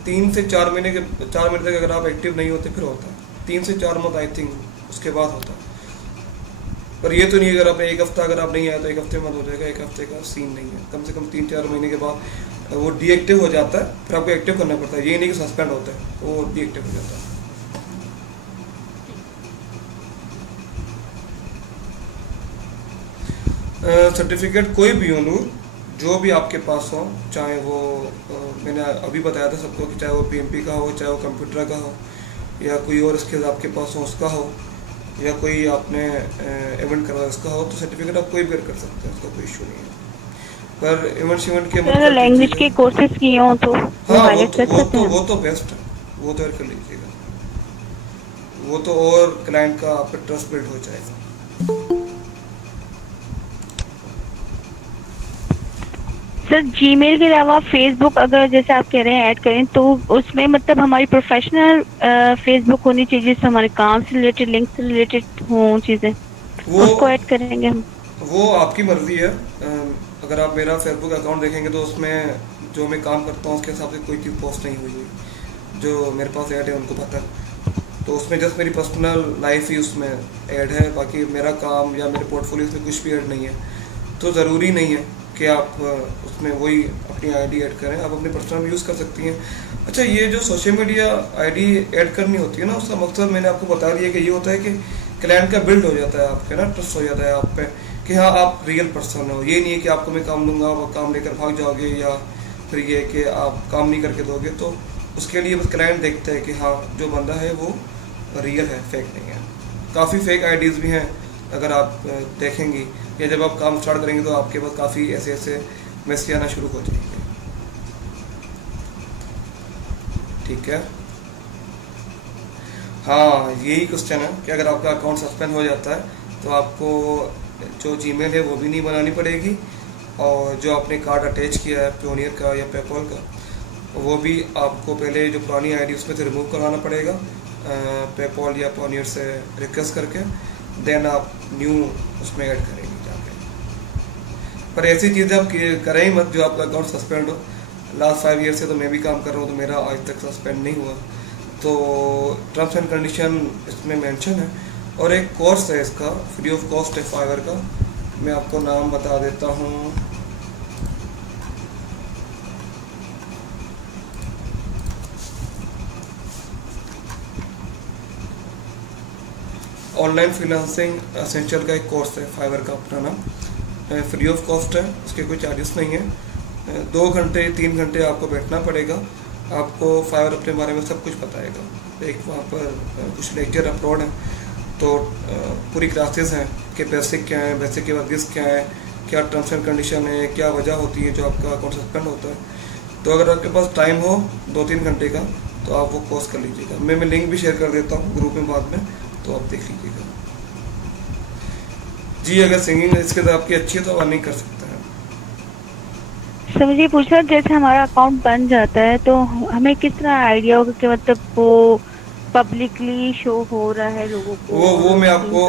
3 से 4 महीने तक अगर आप एक्टिव नहीं होते फिर होता है। 3 से 4 मंथ आई थिंक, उसके बाद होता है। पर ये तो नहीं अगर आपने एक हफ्ता अगर आप नहीं आया तो 1 हफ्ते में हो जाएगा, 1 हफ्ते का सीन नहीं है। कम से कम 3-4 महीने के बाद वो डीएक्टिव हो जाता है, फिर आपको एक्टिव करना पड़ता है। ये नहीं कि सस्पेंड होता है, वो डीएक्टिव हो जाता है। सर्टिफिकेट कोई भी हो नूर, जो भी आपके पास हो, चाहे वो मैंने अभी बताया था सबको कि चाहे वो पीएमपी का हो, चाहे वो कंप्यूटर का हो, या कोई और स्किल्स आपके पास हो उसका हो, या कोई आपने इवेंट करवाया उसका हो, तो सर्टिफिकेट आप कोई भी कर सकते हैं, उसका कोई इशू नहीं है। पर इवेंट के लैंग्वेज के कोर्सेज किए हो तो हाँ, वो तो बेस्ट है, वो तो कर लीजिएगा, वो तो और क्लाइंट का आप पे ट्रस्ट बिल्ड हो जाएगा। सर जीमेल के अलावा फेसबुक अगर जैसे आप कह रहे हैं ऐड करें, तो उसमें मतलब हमारी प्रोफेशनल फेसबुक होनी चाहिए जिससे हमारे काम से रिलेटेड, लिंक से रिलेटेड हों चीज़ें, उसको ऐड करेंगे हम। वो आपकी मर्जी है। अगर आप मेरा फेसबुक अकाउंट देखेंगे तो उसमें जो मैं काम करता हूँ उसके हिसाब से कोई चीज़ पोस्ट नहीं हुई है। जो मेरे पास ऐड है उनको पता है, तो उसमें जस्ट मेरी पर्सनल लाइफ ही उसमें ऐड है, बाकी मेरा काम या मेरे पोर्टफोलियो में कुछ भी ऐड नहीं है। तो ज़रूरी नहीं है कि आप उसमें वही अपनी आईडी ऐड करें, आप अपने पर्सनल यूज़ कर सकती हैं। अच्छा, ये जो सोशल मीडिया आईडी ऐड करनी होती है ना, उसका मकसद मैंने आपको बता दिया कि ये होता है कि क्लाइंट का बिल्ड हो जाता है आपके ना, ट्रस्ट हो जाता है आप पे कि हाँ आप रियल पर्सन हो। ये नहीं है कि आपको मैं काम दूंगा वो काम लेकर भाग जाओगे, या फिर ये कि आप काम नहीं करके दोगे। तो उसके लिए बस क्लाइंट देखते हैं कि हाँ जो बंदा है वो रियल है, फेक नहीं है। काफ़ी फेक आईडीज़ भी हैं, अगर आप देखेंगी या जब आप काम स्टार्ट करेंगे तो आपके पास काफ़ी ऐसे मैसेज आना शुरू हो जाएंगे, ठीक है। हाँ, यही क्वेश्चन है कि अगर आपका अकाउंट सस्पेंड हो जाता है तो आपको जो जीमेल है वो भी नहीं बनानी पड़ेगी, और जो आपने कार्ड अटैच किया है प्योनियर का या पेपॉल का, वो भी आपको पहले जो पुरानी आईडी उसमें से रिमूव कराना पड़ेगा पेपॉल या प्योनियर से रिक्वेस्ट करके, देन आप न्यू उसमें ऐड करेंगे जाके। पर ऐसी चीज़ें आप करें ही मत जो आपका अकाउंट सस्पेंड हो। लास्ट 5 ईयर से तो मैं भी काम कर रहा हूँ, तो मेरा आज तक सस्पेंड नहीं हुआ। तो टर्म्स एंड कंडीशन इसमें मेंशन है, और एक कोर्स है इसका, फ्री ऑफ कॉस्ट है फाइवर का, मैं आपको नाम बता देता हूँ। ऑनलाइन फ्रीलांसिंग एसेंशियल का एक कोर्स है, फाइवर का अपना नाम, फ्री ऑफ कॉस्ट है, उसके कोई चार्जेस नहीं है। 2 घंटे 3 घंटे आपको बैठना पड़ेगा, आपको फाइवर अपने बारे में सब कुछ बताएगा। एक वहाँ पर कुछ लेक्चर अपलोड हैं, तो पूरी क्लासेस हैं कि बेसिक क्या है, बेसिक के बाद क्या है, क्या टर्म्स एंड कंडीशन है, क्या वजह होती है जो आपका अकाउंट सस्पेंड होता है। तो अगर आपके पास टाइम हो 2-3 घंटे का तो आप वो कोर्स कर लीजिएगा। मैं लिंक भी शेयर कर देता हूँ ग्रुप में बाद में, तो आप देख लीजिएगा जी। अगर सिंगिंग स्किल आपकी अच्छी है तो अर्निंग कर सकते हैं। सर मुझे पूछना, जैसे हमारा अकाउंट बन जाता है तो हमें किस तरह आइडिया होगा कि मतलब वो पब्लिकली शो हो रहा है लोगों को? वो मैं आपको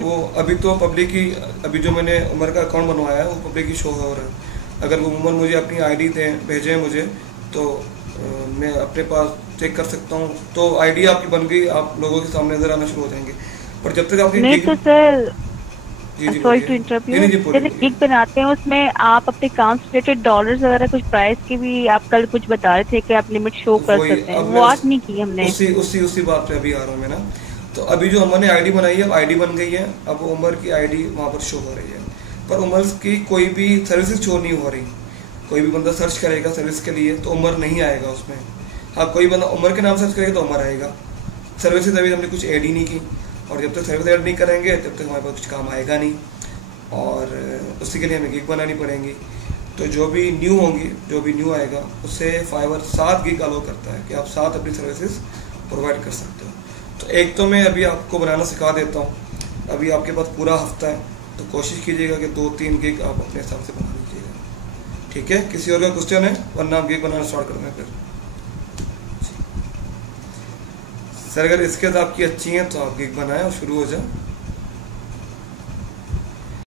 वो अभी तो पब्लिक ही, अभी जो मैंने उमर का अकाउंट बनवाया है वो पब्लिक ही शो हो रहा है। अगर वो उमर मुझे अपनी आईडी भेजे मुझे तो मैं अपने पास चेक कर सकता हूँ। तो आईडी आपकी बन गई, आप लोगों के सामने नजर आना शुरू हो जाएंगे। पर जब तक आपकी नहीं तो sir, sorry to interrupt you, जैसे गिग बनाते हैं उसमें आप अपने अकाउंट से रिलेटेड डॉलर्स वगैरह कुछ प्राइस की भी आप कल कुछ बता रहे थे कि आप लिमिट शो कर सकते हैं, वो आज नहीं की हमने। उसी बात पे अभी आ रहा हूँ मैं ना। तो अभी जो हमने आईडी बनाई है, अब आईडी बन गई है, अब उमर की आईडी वहाँ पर शो हो रही है, पर उमर की कोई भी सर्विसेज शो नहीं हो रही। कोई भी बंदा सर्च करेगा सर्विस के लिए तो उमर नहीं आएगा उसमें। हाँ, कोई बंदा उमर के नाम सर्च करेगा तो उमर आएगा। सर्विसेज अभी हमने कुछ ऐड ही नहीं की, और जब तक सर्विस ऐड नहीं करेंगे तब तक हमारे पास कुछ काम आएगा नहीं, और उसी के लिए हमें गिग बनानी पड़ेंगी। तो जो भी न्यू होंगी, जो भी न्यू आएगा उससे फाइवर 7 गिग अलाउ करता है कि आप 7 अपनी सर्विसेज प्रोवाइड कर सकते हो। तो एक तो मैं अभी आपको बनाना सिखा देता हूँ, अभी आपके पास पूरा हफ्ता है, तो कोशिश कीजिएगा कि 2-3 गिग आप अपने हिसाब से बना लीजिएगा। ठीक है, किसी और का क्वेश्चन है? वरना आप गिग बनाना स्टार्ट करना है फिर। सर अगर इसके आपकी अच्छी हैं तो आप गिग बनाएं और शुरू हो जाए।